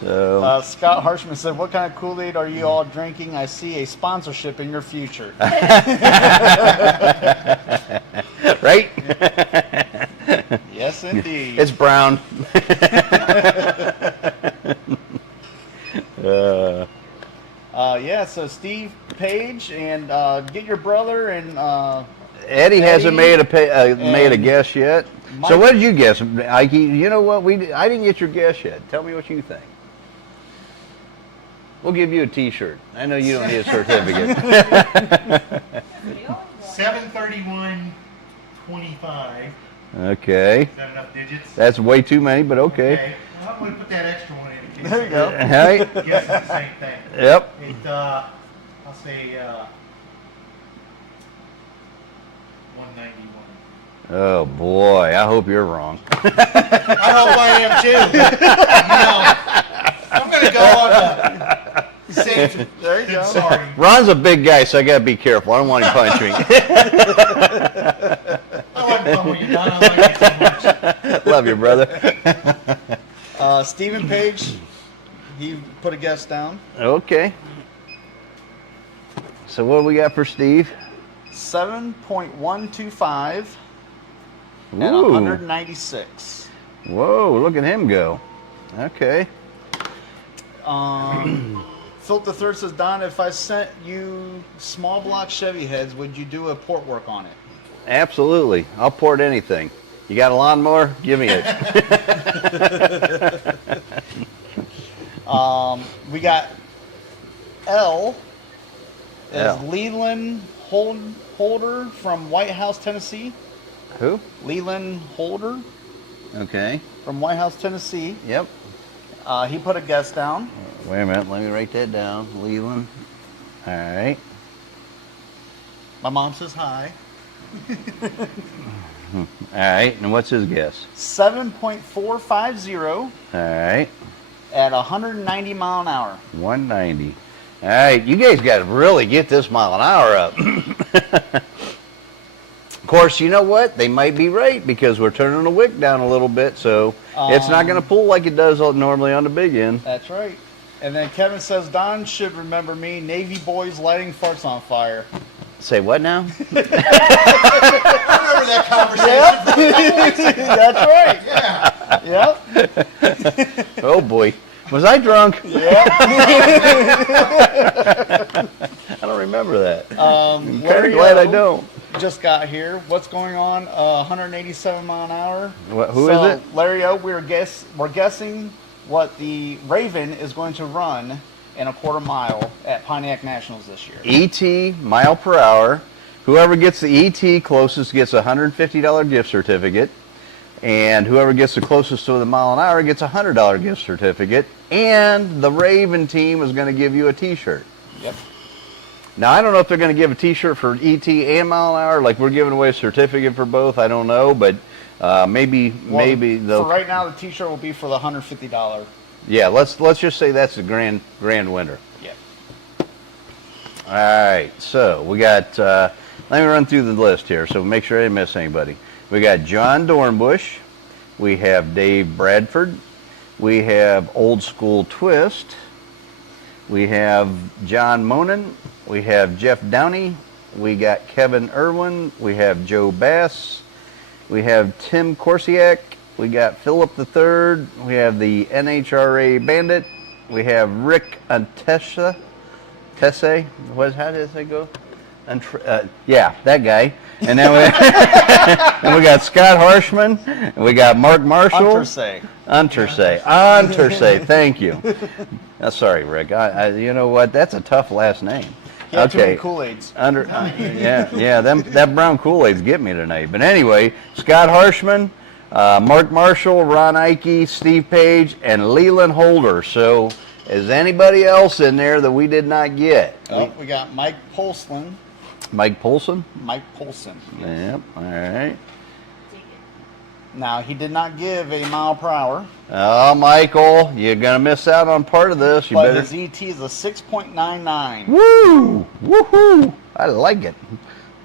So Scott Harshman said, "What kind of Kool-Aid are you all drinking? I see a sponsorship in your future." Right? Yes, indeed. It's brown. Yeah. So Steve Page and get your brother and Eddie hasn't made a made a and guess yet. Mike- So what did you guess, Ike? You know what? I didn't get your guess yet. Tell me what you think. We'll give you a T-shirt. I know you don't need a certificate. 731.25. Okay. Is that enough digits? That's way too many, but okay. Well, I'm going to put that extra one in case. There you go. Right? Guess it's the same thing. Yep. I'll say 191. Oh boy, I hope you're wrong. I hope I am too. I'm going to go on the safe. There you go. Sorry. Ron's a big guy, so I gotta be careful. I don't want him to punch me. I wasn't fun with you, Don. I like you so much. Love you, brother. Stephen Page, he put a guess down. Okay. So what do we got for Steve? 7.125 at Ooh. 196. Whoa, look at him go. Okay. Philip the Third says, Don, if I sent you small block Chevy heads, would you do a port work on it? Absolutely. I'll port anything. You got a lawnmower? Give me it. We got L as L. Leland Holder from White House, Tennessee. Who? Leland Holder Okay. from White House, Tennessee. Yep. He put a guess down. Wait a minute. Let me write that down. Leland. All right. My mom says hi. All right. And what's his guess? 7.450 All right. at 190 mile an hour. 190. All right. You guys got to really get this mile an hour up. Of course, you know what? They might be right because we're turning the wick down a little bit, so it's not going to pull like it does normally on the big end. That's right. And then Kevin says, Don should remember me, Navy boys lighting farts on fire. Say what now? I remember that conversation. That's right. Yeah. Yep. Oh boy. Was I drunk? Yep. I don't remember that. I'm Larry glad I O don't. just got here. What's going on? 187 mile an hour. Who is it? Larry O, we're guessing what the Raven is going to run in a quarter mile at Pontiac Nationals this year. ET, mile per hour. Whoever gets the ET closest gets a $150 gift certificate. And whoever gets the closest to the mile an hour gets a $100 gift certificate. And the Raven team is going to give you a T-shirt. Yep. Now, I don't know if they're going to give a T-shirt for ET and mile an hour, like we're giving away a certificate for both. I don't know, but maybe they'll. For right now, the T-shirt will be for the $150. Yeah, let's just say that's the grand winner. Yep. All right, so we got. Let me run through the list here, so make sure I didn't miss anybody. We got John Dornbush, we have Dave Bradford, we have Old School Twist, we have John Monin, we have Jeff Downey, we got Kevin Irwin, we have Joe Bass, we have Tim Korsiak, we got Philip III, we have the NHRA Bandit, we have Rick Antessa, how does that go? Yeah, that guy. And then and we got Scott Harshman, and we got Mark Marshall. Untersay. Thank you. Sorry, Rick. You know what? That's a tough last name. Yeah, too many Kool-Aids. Yeah. That brown Kool-Aid's get me tonight. But anyway, Scott Harshman, Mark Marshall, Ron Ike, Steve Page, and Leland Holder. So, is anybody else in there that we did not get? Oh, we got Mike Polson. Mike Polson? Mike Polson. Yep, all right. Now, he did not give a mile per hour. Oh, Michael, you're going to miss out on part of this. But his ET is a 6.99. Woo! Woohoo! I like it.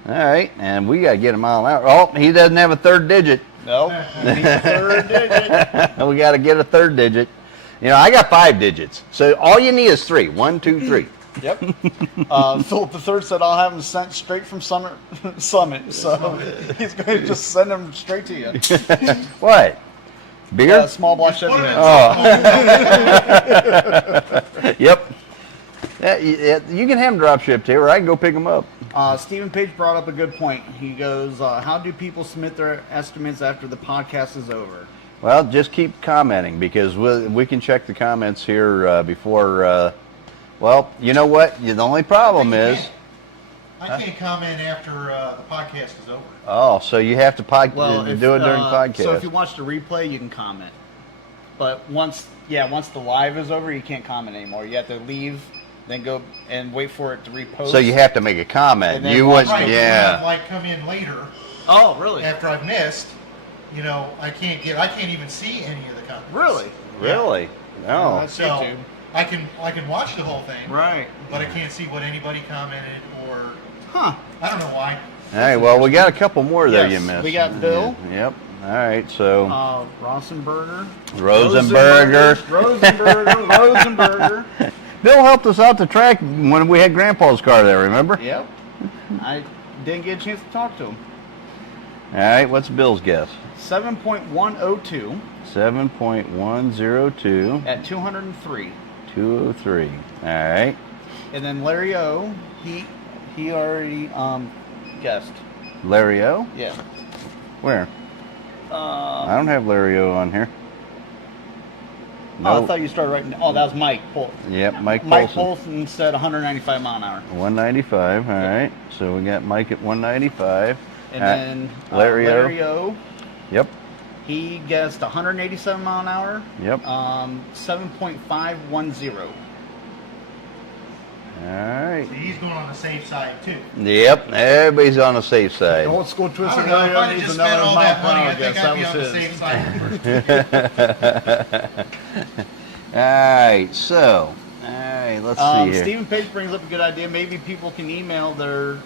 All right, and we got to get a mile an hour. Oh, he doesn't have a third digit. Nope. Need the third digit. We got to get a third digit. You know, I got 5 digits, so all you need is 3. 1, 2, 3. Yep. Philip the Third said I'll have them sent straight from Summit, so he's going to just send them straight to you. What? Beer? Small block Chevy. Oh. Yep. Yeah, you can have them drop shipped here, or I can go pick them up. Stephen Page brought up a good point. He goes, how do people submit their estimates after the podcast is over? Well, just keep commenting, because we can check the comments here before. Well, you know what? The only problem is. I can't comment after the podcast is over. Oh, so you have to do it during podcast. So if you watch the replay, you can comment. But once the live is over, you can't comment anymore. You have to leave, then go and wait for it to repost. So you have to make a comment. And then You watch wouldn't, Right, yeah. like come in later Oh, really? after I've missed. You know, I can't even see any of the comments. Really? Really? No. That's So YouTube. I can watch the whole thing, Right. but I can't see what anybody commented or Huh. I don't know why. All right. Well, we got a couple more there Yes, you missed. we got Bill. Yeah, yep. All right. So Rosenberger. Rosenberger. Bill helped us out the track when we had Grandpa's car there. Remember? Yep. I didn't get a chance to talk to him. All right. What's Bill's guess? 7.102 7.102. at 203. 203. All right. And then Larry O, he already guessed. Larry O? Yeah. Where? I don't have Larry O on here. Oh, I thought you started writing. Oh, that was Mike. Yep, Mike Polson said 195 mile an hour. 195. All right. So we got Mike at 195. And then Larry Larry O, Yep. he guessed 187 mile an hour. Yep. 7.510. All right. So he's going on the safe side too. Yep. Everybody's on the safe side. Old school I twister. don't know if I just spent all that money. I think That I'd be was on the his. safe side. All right. So, all right. Let's see here. Stephen Page brings up a good idea. Maybe people can email their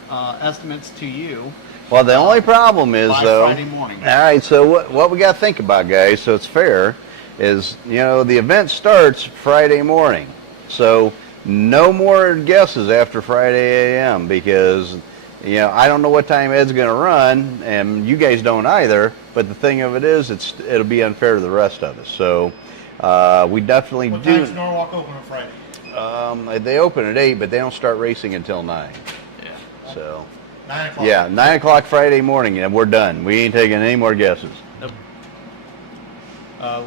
estimates to you Well, the only problem is by though. Friday morning. All right. So what we got to think about, guys, so it's fair, is the event starts Friday morning. So no more guesses after Friday a.m. because I don't know what time Ed's going to run, and you guys don't either. But the thing of it is, it'll be unfair to the rest of us. So we definitely What do. time's Norwalk open on Friday? They open at 8, but they don't start racing until 9. Yeah. So 9 o'clock. yeah, 9 o'clock Friday morning, and we're done. We ain't taking any more guesses. Nope.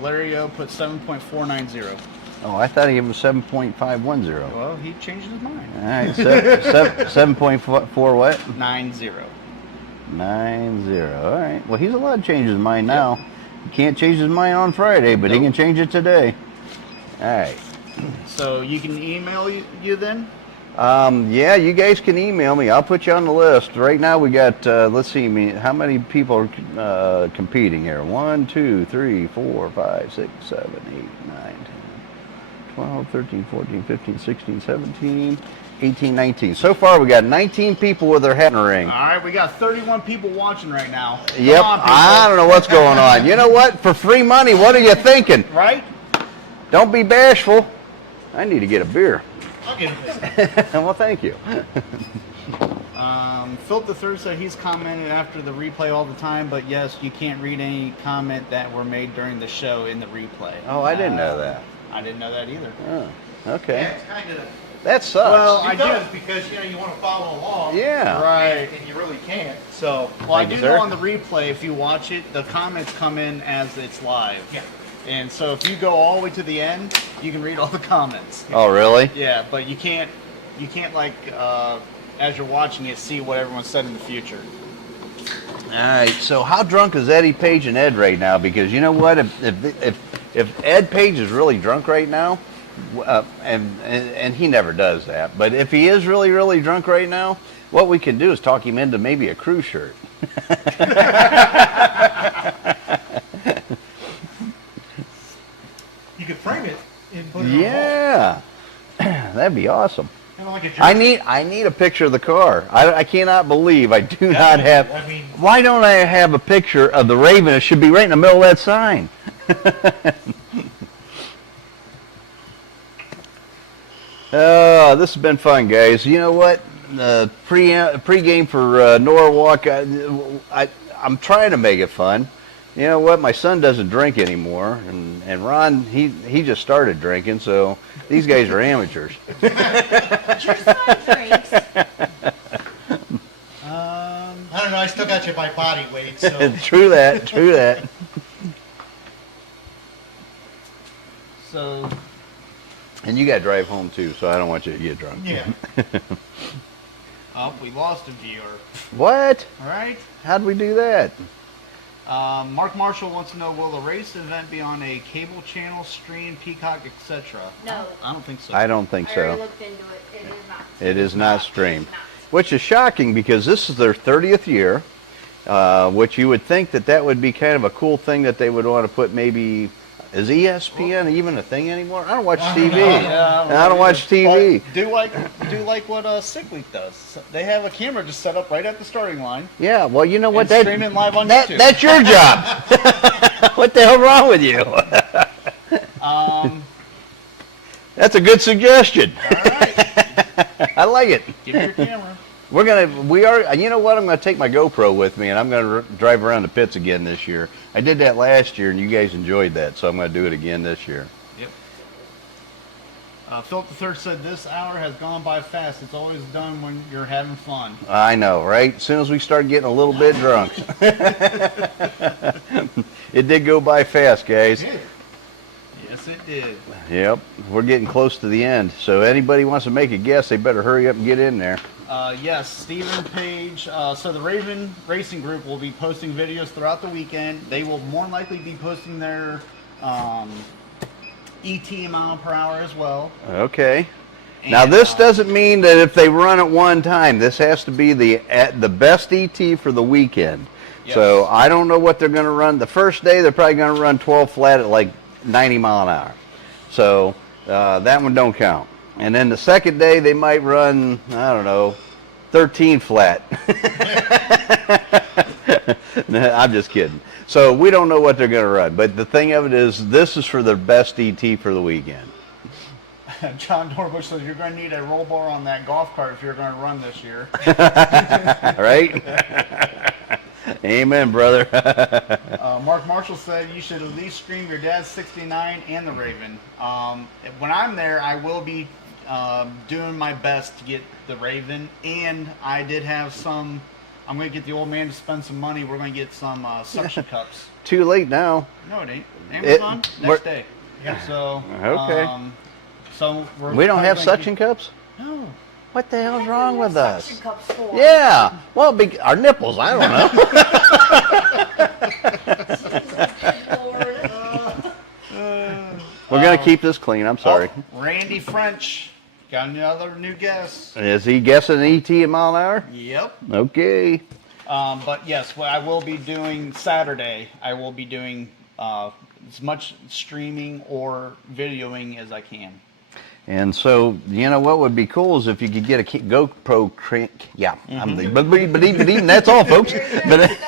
Larry O put 7.490. Oh, I thought he gave him 7.510. Well, he changed his mind. All right, 7.4 what? 90. 90. All right. Well, he's allowed to change his mind now. He can't change his mind on Friday, but he Nope. can change it today. All right. So you can email you then? Yeah, you guys can email me. I'll put you on the list. Right now we got, let's see, how many people are competing here? 1, 2, 3, 4, 5, 6, 7, 8, 9, 10, 12, 13, 14, 15, 16, 17, 18, 19. So far we got 19 people with their hat in the ring. All right, we got 31 people watching right now. Come Yep, on, people. I don't know what's going on. You know what? For free money, what are you thinking? Right? Don't be bashful. I need to get a beer. I'll get it. Well, thank you. Philip the Third said he's commented after the replay all the time, but yes, you can't read any comment that were made during the show in the replay. Oh, I didn't know that. I didn't know that either. Oh, okay. Yeah, it's kind of. That sucks. Well, It I does do. because you want to follow along. Yeah. Right. And you really can't. So. Well, I Thank do you, know sir. on the replay, if you watch it, the comments come in as it's live. Yeah. And so if you go all the way to the end, you can read all the comments. Oh, really? Yeah, but you can't like as you're watching it see what everyone said in the future. All right. So, how drunk is Eddie Page and Ed right now? Because you know what? If Ed Page is really drunk right now, and he never does that, but if he is really, really drunk right now, what we can do is talk him into maybe a crew shirt. You could frame it and put it on Yeah, that'd be awesome. kind of like to Jersey. I need a picture of the car. I cannot believe I do not have. I mean, Why don't I have a picture of the Raven? It should be right in the middle of that sign. Oh, this has been fun, guys. You know what? Pre-game for Norwalk. I'm trying to make it fun. You know what? My son doesn't drink anymore, and Ron he just started drinking, so these guys are amateurs. But your son drinks. I don't know. I still got you by body weight, so. True that. True that. So, And you got to drive home too, so I don't want you to get drunk. Yeah. oh, we lost a viewer. What? All right. How'd we do that? Mark Marshall wants to know, will the race event be on a cable channel, stream, Peacock, etc.? No. I don't think so. I don't think I already so. looked into it. It is not. It is not streamed, Not. which is shocking because this is their 30th year, which you would think that would be kind of a cool thing that they would want to put maybe. Is ESPN even a thing anymore? I don't watch TV. Yeah, I don't watch TV. But do like what Sick Week does. So they have a camera just set up right at the starting line. Yeah, well, you know what? And stream it live on YouTube. That's your job. What the hell wrong with you? That's a good suggestion. All right. I like it. Give me your camera. You know what? I'm going to take my GoPro with me, and I'm going to drive around the pits again this year. I did that last year, and you guys enjoyed that, so I'm going to do it again this year. Yep. Philip III said, this hour has gone by fast. It's always done when you're having fun. I know, right? As soon as we start getting a little bit drunk. It did go by fast, guys. Yes, it did. Yep, we're getting close to the end. So anybody wants to make a guess, they better hurry up and get in there. Yes, Stephen Page. So the Raven Racing Group will be posting videos throughout the weekend. They will more than likely be posting their ET mile per hour as well. Okay. Now And, this doesn't mean that if they run at one time, this has to be the best ET for the weekend. Yes. So I don't know what they're going to run. The first day they're probably going to run 12 flat at like 90 mile an hour. So that one don't count. And then the second day they might run, I don't know, 13 flat. No, I'm just kidding. So we don't know what they're going to run. But the thing of it is, this is for the best ET for the weekend. John Dorbush says you're going to need a roll bar on that golf cart if you're going to run this year. Right? Amen, brother. Mark Marshall said you should at least stream your dad's 69 and the Raven. When I'm there, I will be doing my best to get the Raven, and I did have some. I'm going to get the old man to spend some money. We're going to get some suction cups. Too late now. No, it ain't. Amazon next day. Yeah. So Okay. So We don't have gonna suction cups? No. What the hell's wrong with us? Suction cups for? Yeah. Well, our nipples, I don't know. We're going to keep this clean. I'm sorry. Oh, Randy French got another new guest. Is he guessing ET a mile an hour? Yep. Okay. But yes, what I will be doing Saturday, I will be doing as much streaming or videoing as I can. And so, you know what would be cool is if you could get a GoPro yeah, but that's all, folks. But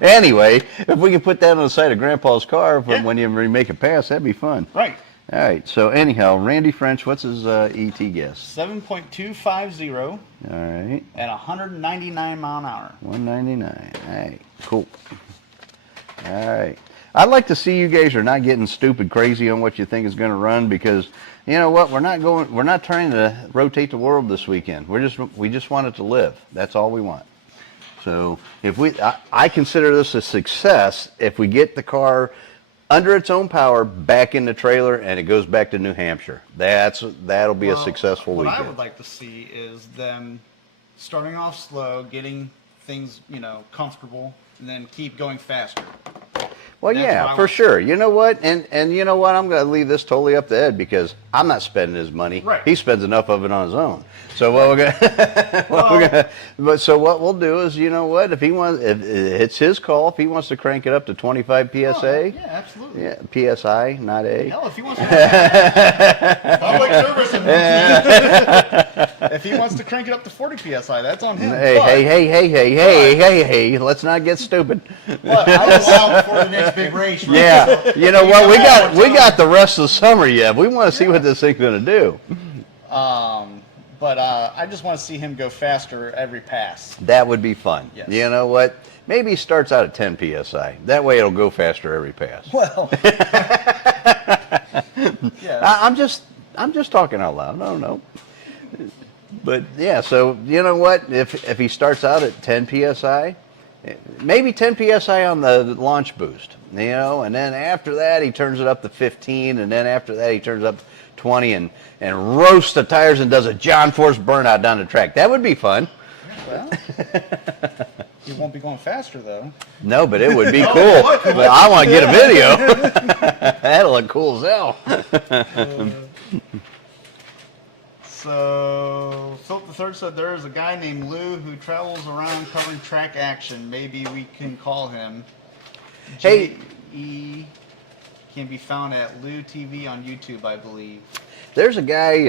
anyway, if we can put that on the side of Grandpa's car when you make a pass, that'd be fun. Right. All right. So anyhow, Randy French, what's his ET guess? 7.250 All right. at 199 mile an hour. 199. All right. Cool. All right. I'd like to see you guys are not getting stupid crazy on what you think is going to run, because you know what, we're not trying to rotate the world this weekend. We just want it to live. That's all we want. So if I consider this a success if we get the car under its own power back in the trailer and it goes back to New Hampshire. That'll be a successful weekend. What I would like to see is them starting off slow, getting things comfortable, and then keep going faster. Well, That's yeah, what I for want. sure. You know what? And you know what? I'm going to leave this totally up to Ed because I'm not spending his money. Right. He spends enough of it on his own. So what we're going so what we'll do is, you know what? If he wants, if it's his call. If he wants to crank it up to 25 Oh, psa, yeah, absolutely. yeah, psi, not a. Hell, if he wants to, Public service if he wants to crank it up to 40 psi, that's on him. Hey, But- hey! Let's not get stupid. But I was out before the next big race. Right? Yeah, you know what? We got the rest of the summer yet. We want to see what this thing's going to do. But I just want to see him go faster every pass. That would be fun. Yes. You know what? Maybe he starts out at 10 psi. That way it'll go faster every pass. Well, yeah. I'm just talking out loud. I don't know. But yeah, so you know what? If he starts out at 10 psi, maybe 10 psi on the launch boost, you know, and then after that he turns it up to 15, and then after that he turns it up to 20 and roasts the tires and does a John Force burnout down the track. That would be fun. Well, he won't be going faster though. No, but it would be cool. But I want to get a video. That'll look cool as hell. So, Philip III said there is a guy named Lou who travels around covering track action. Maybe we can call him. Hey. He can be found at Lou TV on YouTube, I believe. There's a guy,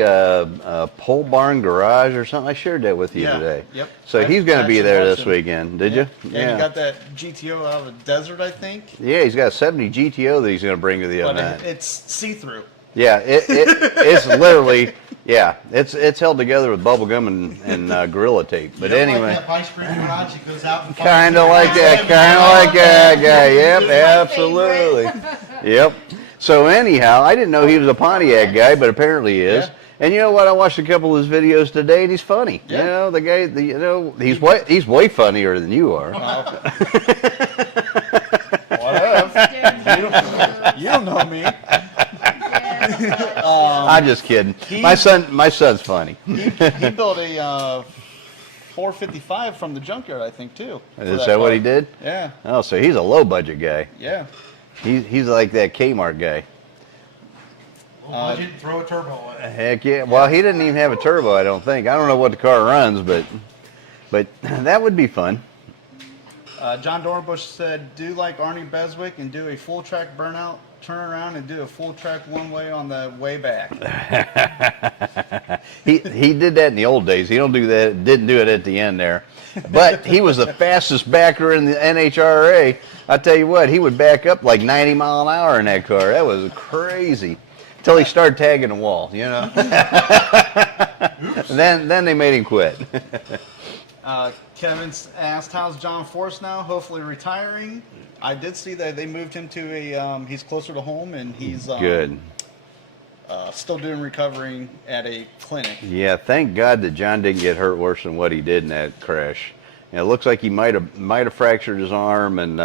Pole Barn Garage or something. I shared that with you Yeah, today. yep. So I he's going to be actually there watched this him. weekend. Did you? Yeah, he got that GTO out of the desert, I think. Yeah, he's got a 70 GTO that he's going to bring to the But event. it's see-through. Yeah, it's literally, yeah, it's held together with bubble gum and Gorilla Tape. But You know, anyway, like that ice cream garage that goes out and kind of like that guy. Yep, absolutely. Yep. So anyhow, I didn't know he was a Pontiac guy, but apparently he is. Yeah. And you know what? I watched a couple of his videos today, and he's funny. Yeah. You know, the guy. You know, he's way funnier than you are. Whatever. You don't know me. I'm just kidding. My son's funny. He built a 455 from the junkyard, I think, too. for Is that what car. he did? Yeah, Oh, so he's a low budget guy. yeah. He's like that Kmart guy. Budget and throw a turbo on it. Heck yeah. Well, he didn't even have a turbo, I don't think. I don't know what the car runs, but that would be fun. John Dornbush said, do like Arnie Beswick and do a full track burnout, turn around and do a full track one way on the way back. He did that in the old days. He didn't do it at the end there. But he was the fastest backer in the NHRA. I tell you what, he would back up like 90 mile an hour in that car. That was crazy. Until he started tagging the wall, you know. then they made him quit. Kevin's asked, how's John Force now? Hopefully retiring. I did see that they moved him to he's closer to home, and he's Good. Still doing recovering at a clinic. Yeah, thank God that John didn't get hurt worse than what he did in that crash. You know, it looks like he might have fractured his arm and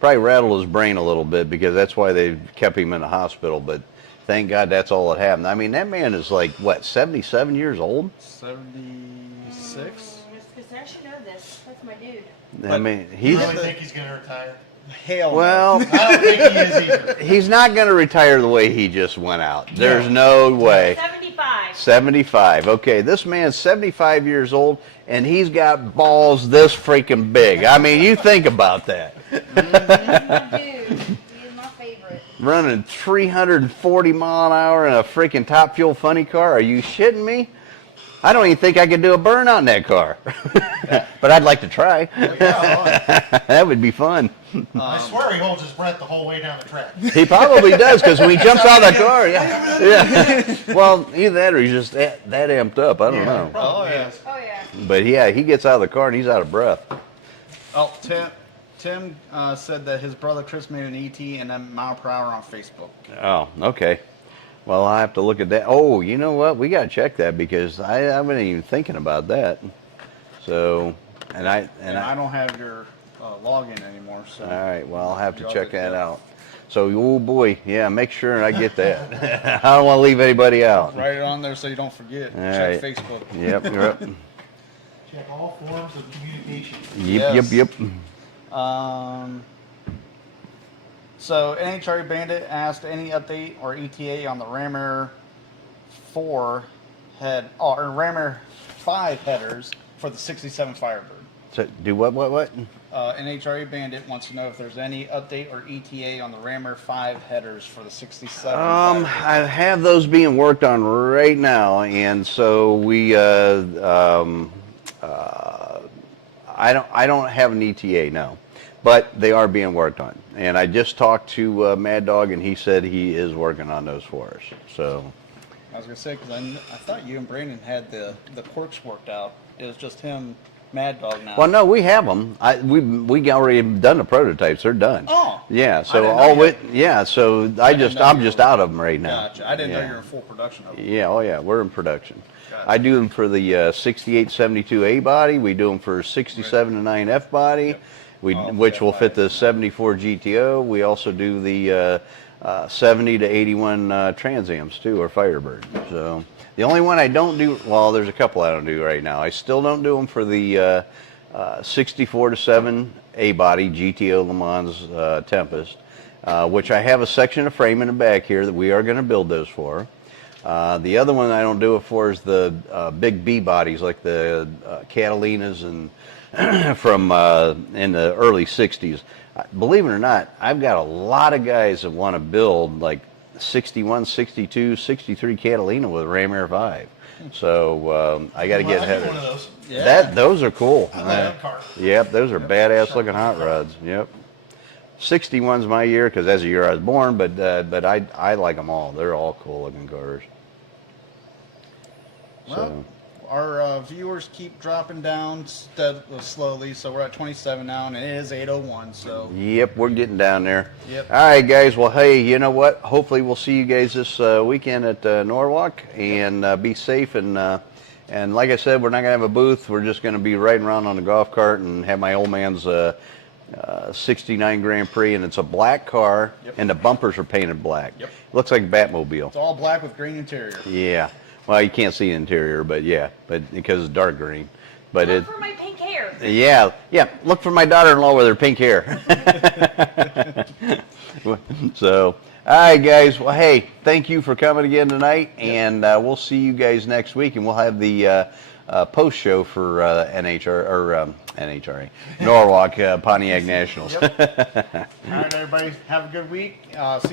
probably rattled his brain a little bit because that's why they kept him in the hospital. But thank God that's all that happened. I mean, that man is like, what, 77 years old? 76? Because I should know this. That's my dude. I mean, You he's really think he's going to retire? Hell no. well, I don't think he is either. he's not going to retire the way he just went out. There's no way. 75. 75. Okay, this man's 75 years old, and he's got balls this freaking big. I mean, you think about that. He's my dude. He is my favorite. Running 340 mile an hour in a freaking Top Fuel funny car. Are you shitting me? I don't even think I could do a burnout in that car. But I'd like to try. That would be fun. I swear he holds his breath the whole way down the track. He probably does, because when he jumps out of the car, yeah. Well, either that or he's just that amped up. I don't know. Probably yeah. is. Oh, yeah. But yeah, he gets out of the car and he's out of breath. Oh, Tim said that his brother Chris made an ET and a mile per hour on Facebook. Oh, okay. Well, I have to look at that. Oh, you know what? We got to check that because I wasn't even thinking about that. So, and I don't have your login anymore. So. all right. Well, I'll have to You're check good, that yeah. out. So, oh boy, yeah, make sure I get that. I don't want to leave anybody out. Write it on there so you don't forget. All Check right. Facebook. Yep, you're up. Check all forms of communication. Yep, Yes. yep. So NHRA Bandit asked any update or ETA on the Rammer 4 or Rammer 5 headers for the 67 Firebird. So do what? NHRA Bandit wants to know if there's any update or ETA on the Rammer 5 headers for the 67 I Firebird. have those being worked on right now, and so we. I don't have an ETA now, but they are being worked on. And I just talked to Mad Dog, and he said he is working on those for us. So. I was gonna say because I thought you and Brandon had the quirks worked out. It was just him, Mad Dog now. Well, no, we have them. We already done the prototypes. They're done. Oh. Yeah. I So didn't know all you with had- yeah. So I'm just out of them right now. Gotcha. I didn't know Yeah. you were in full production of them. Yeah, oh yeah, we're in production. Gotcha. I do them for the 68, 72 A body. We do them for 67 to 9 F body, Yep. which will fit the 74 GTO. We also do the 70 to 81 Trans Ams too, or Firebird. So the only one I don't do, well, there's a couple I don't do right now. I still don't do them for the 64 to 7 A body GTO Le Mans Tempest, which I have a section of frame in the back here that we are going to build those for. The other one I don't do it for is the big B bodies like the Catalinas and from in the early 60s. Believe it or not, I've got a lot of guys that want to build like 61, 62, 63 Catalina with Ram Air 5. So I got to get I ahead need of one of it. those. Yeah. Those are cool. I like that car. Yep, those are badass looking hot rods. Yep. 61's my year because that's the year I was born, but I like them all. They're all cool looking cars. Well, our viewers keep dropping down slowly, so we're at 27 now, and it is 8:01. So Yep, we're getting down there. Yep. All right, guys. Well, hey, you know what? Hopefully, we'll see you guys this weekend at Norwalk, and be safe. And like I said, we're not gonna have a booth. We're just gonna be riding around on the golf cart and have my old man's 69 Grand Prix, and it's a black car, Yep. and the bumpers are painted black. Yep. Looks like a Batmobile. it's all black with green interior. Yeah. Well, you can't see the interior, but yeah, but because it's dark green. But Look for my pink hair. yeah. Look for my daughter-in-law with her pink hair. So, all right, guys. Well, hey, thank you for coming again tonight, and we'll see you guys next week, and we'll have the post show for NHRA Norwalk Pontiac Nationals. All right, everybody, have a good week. See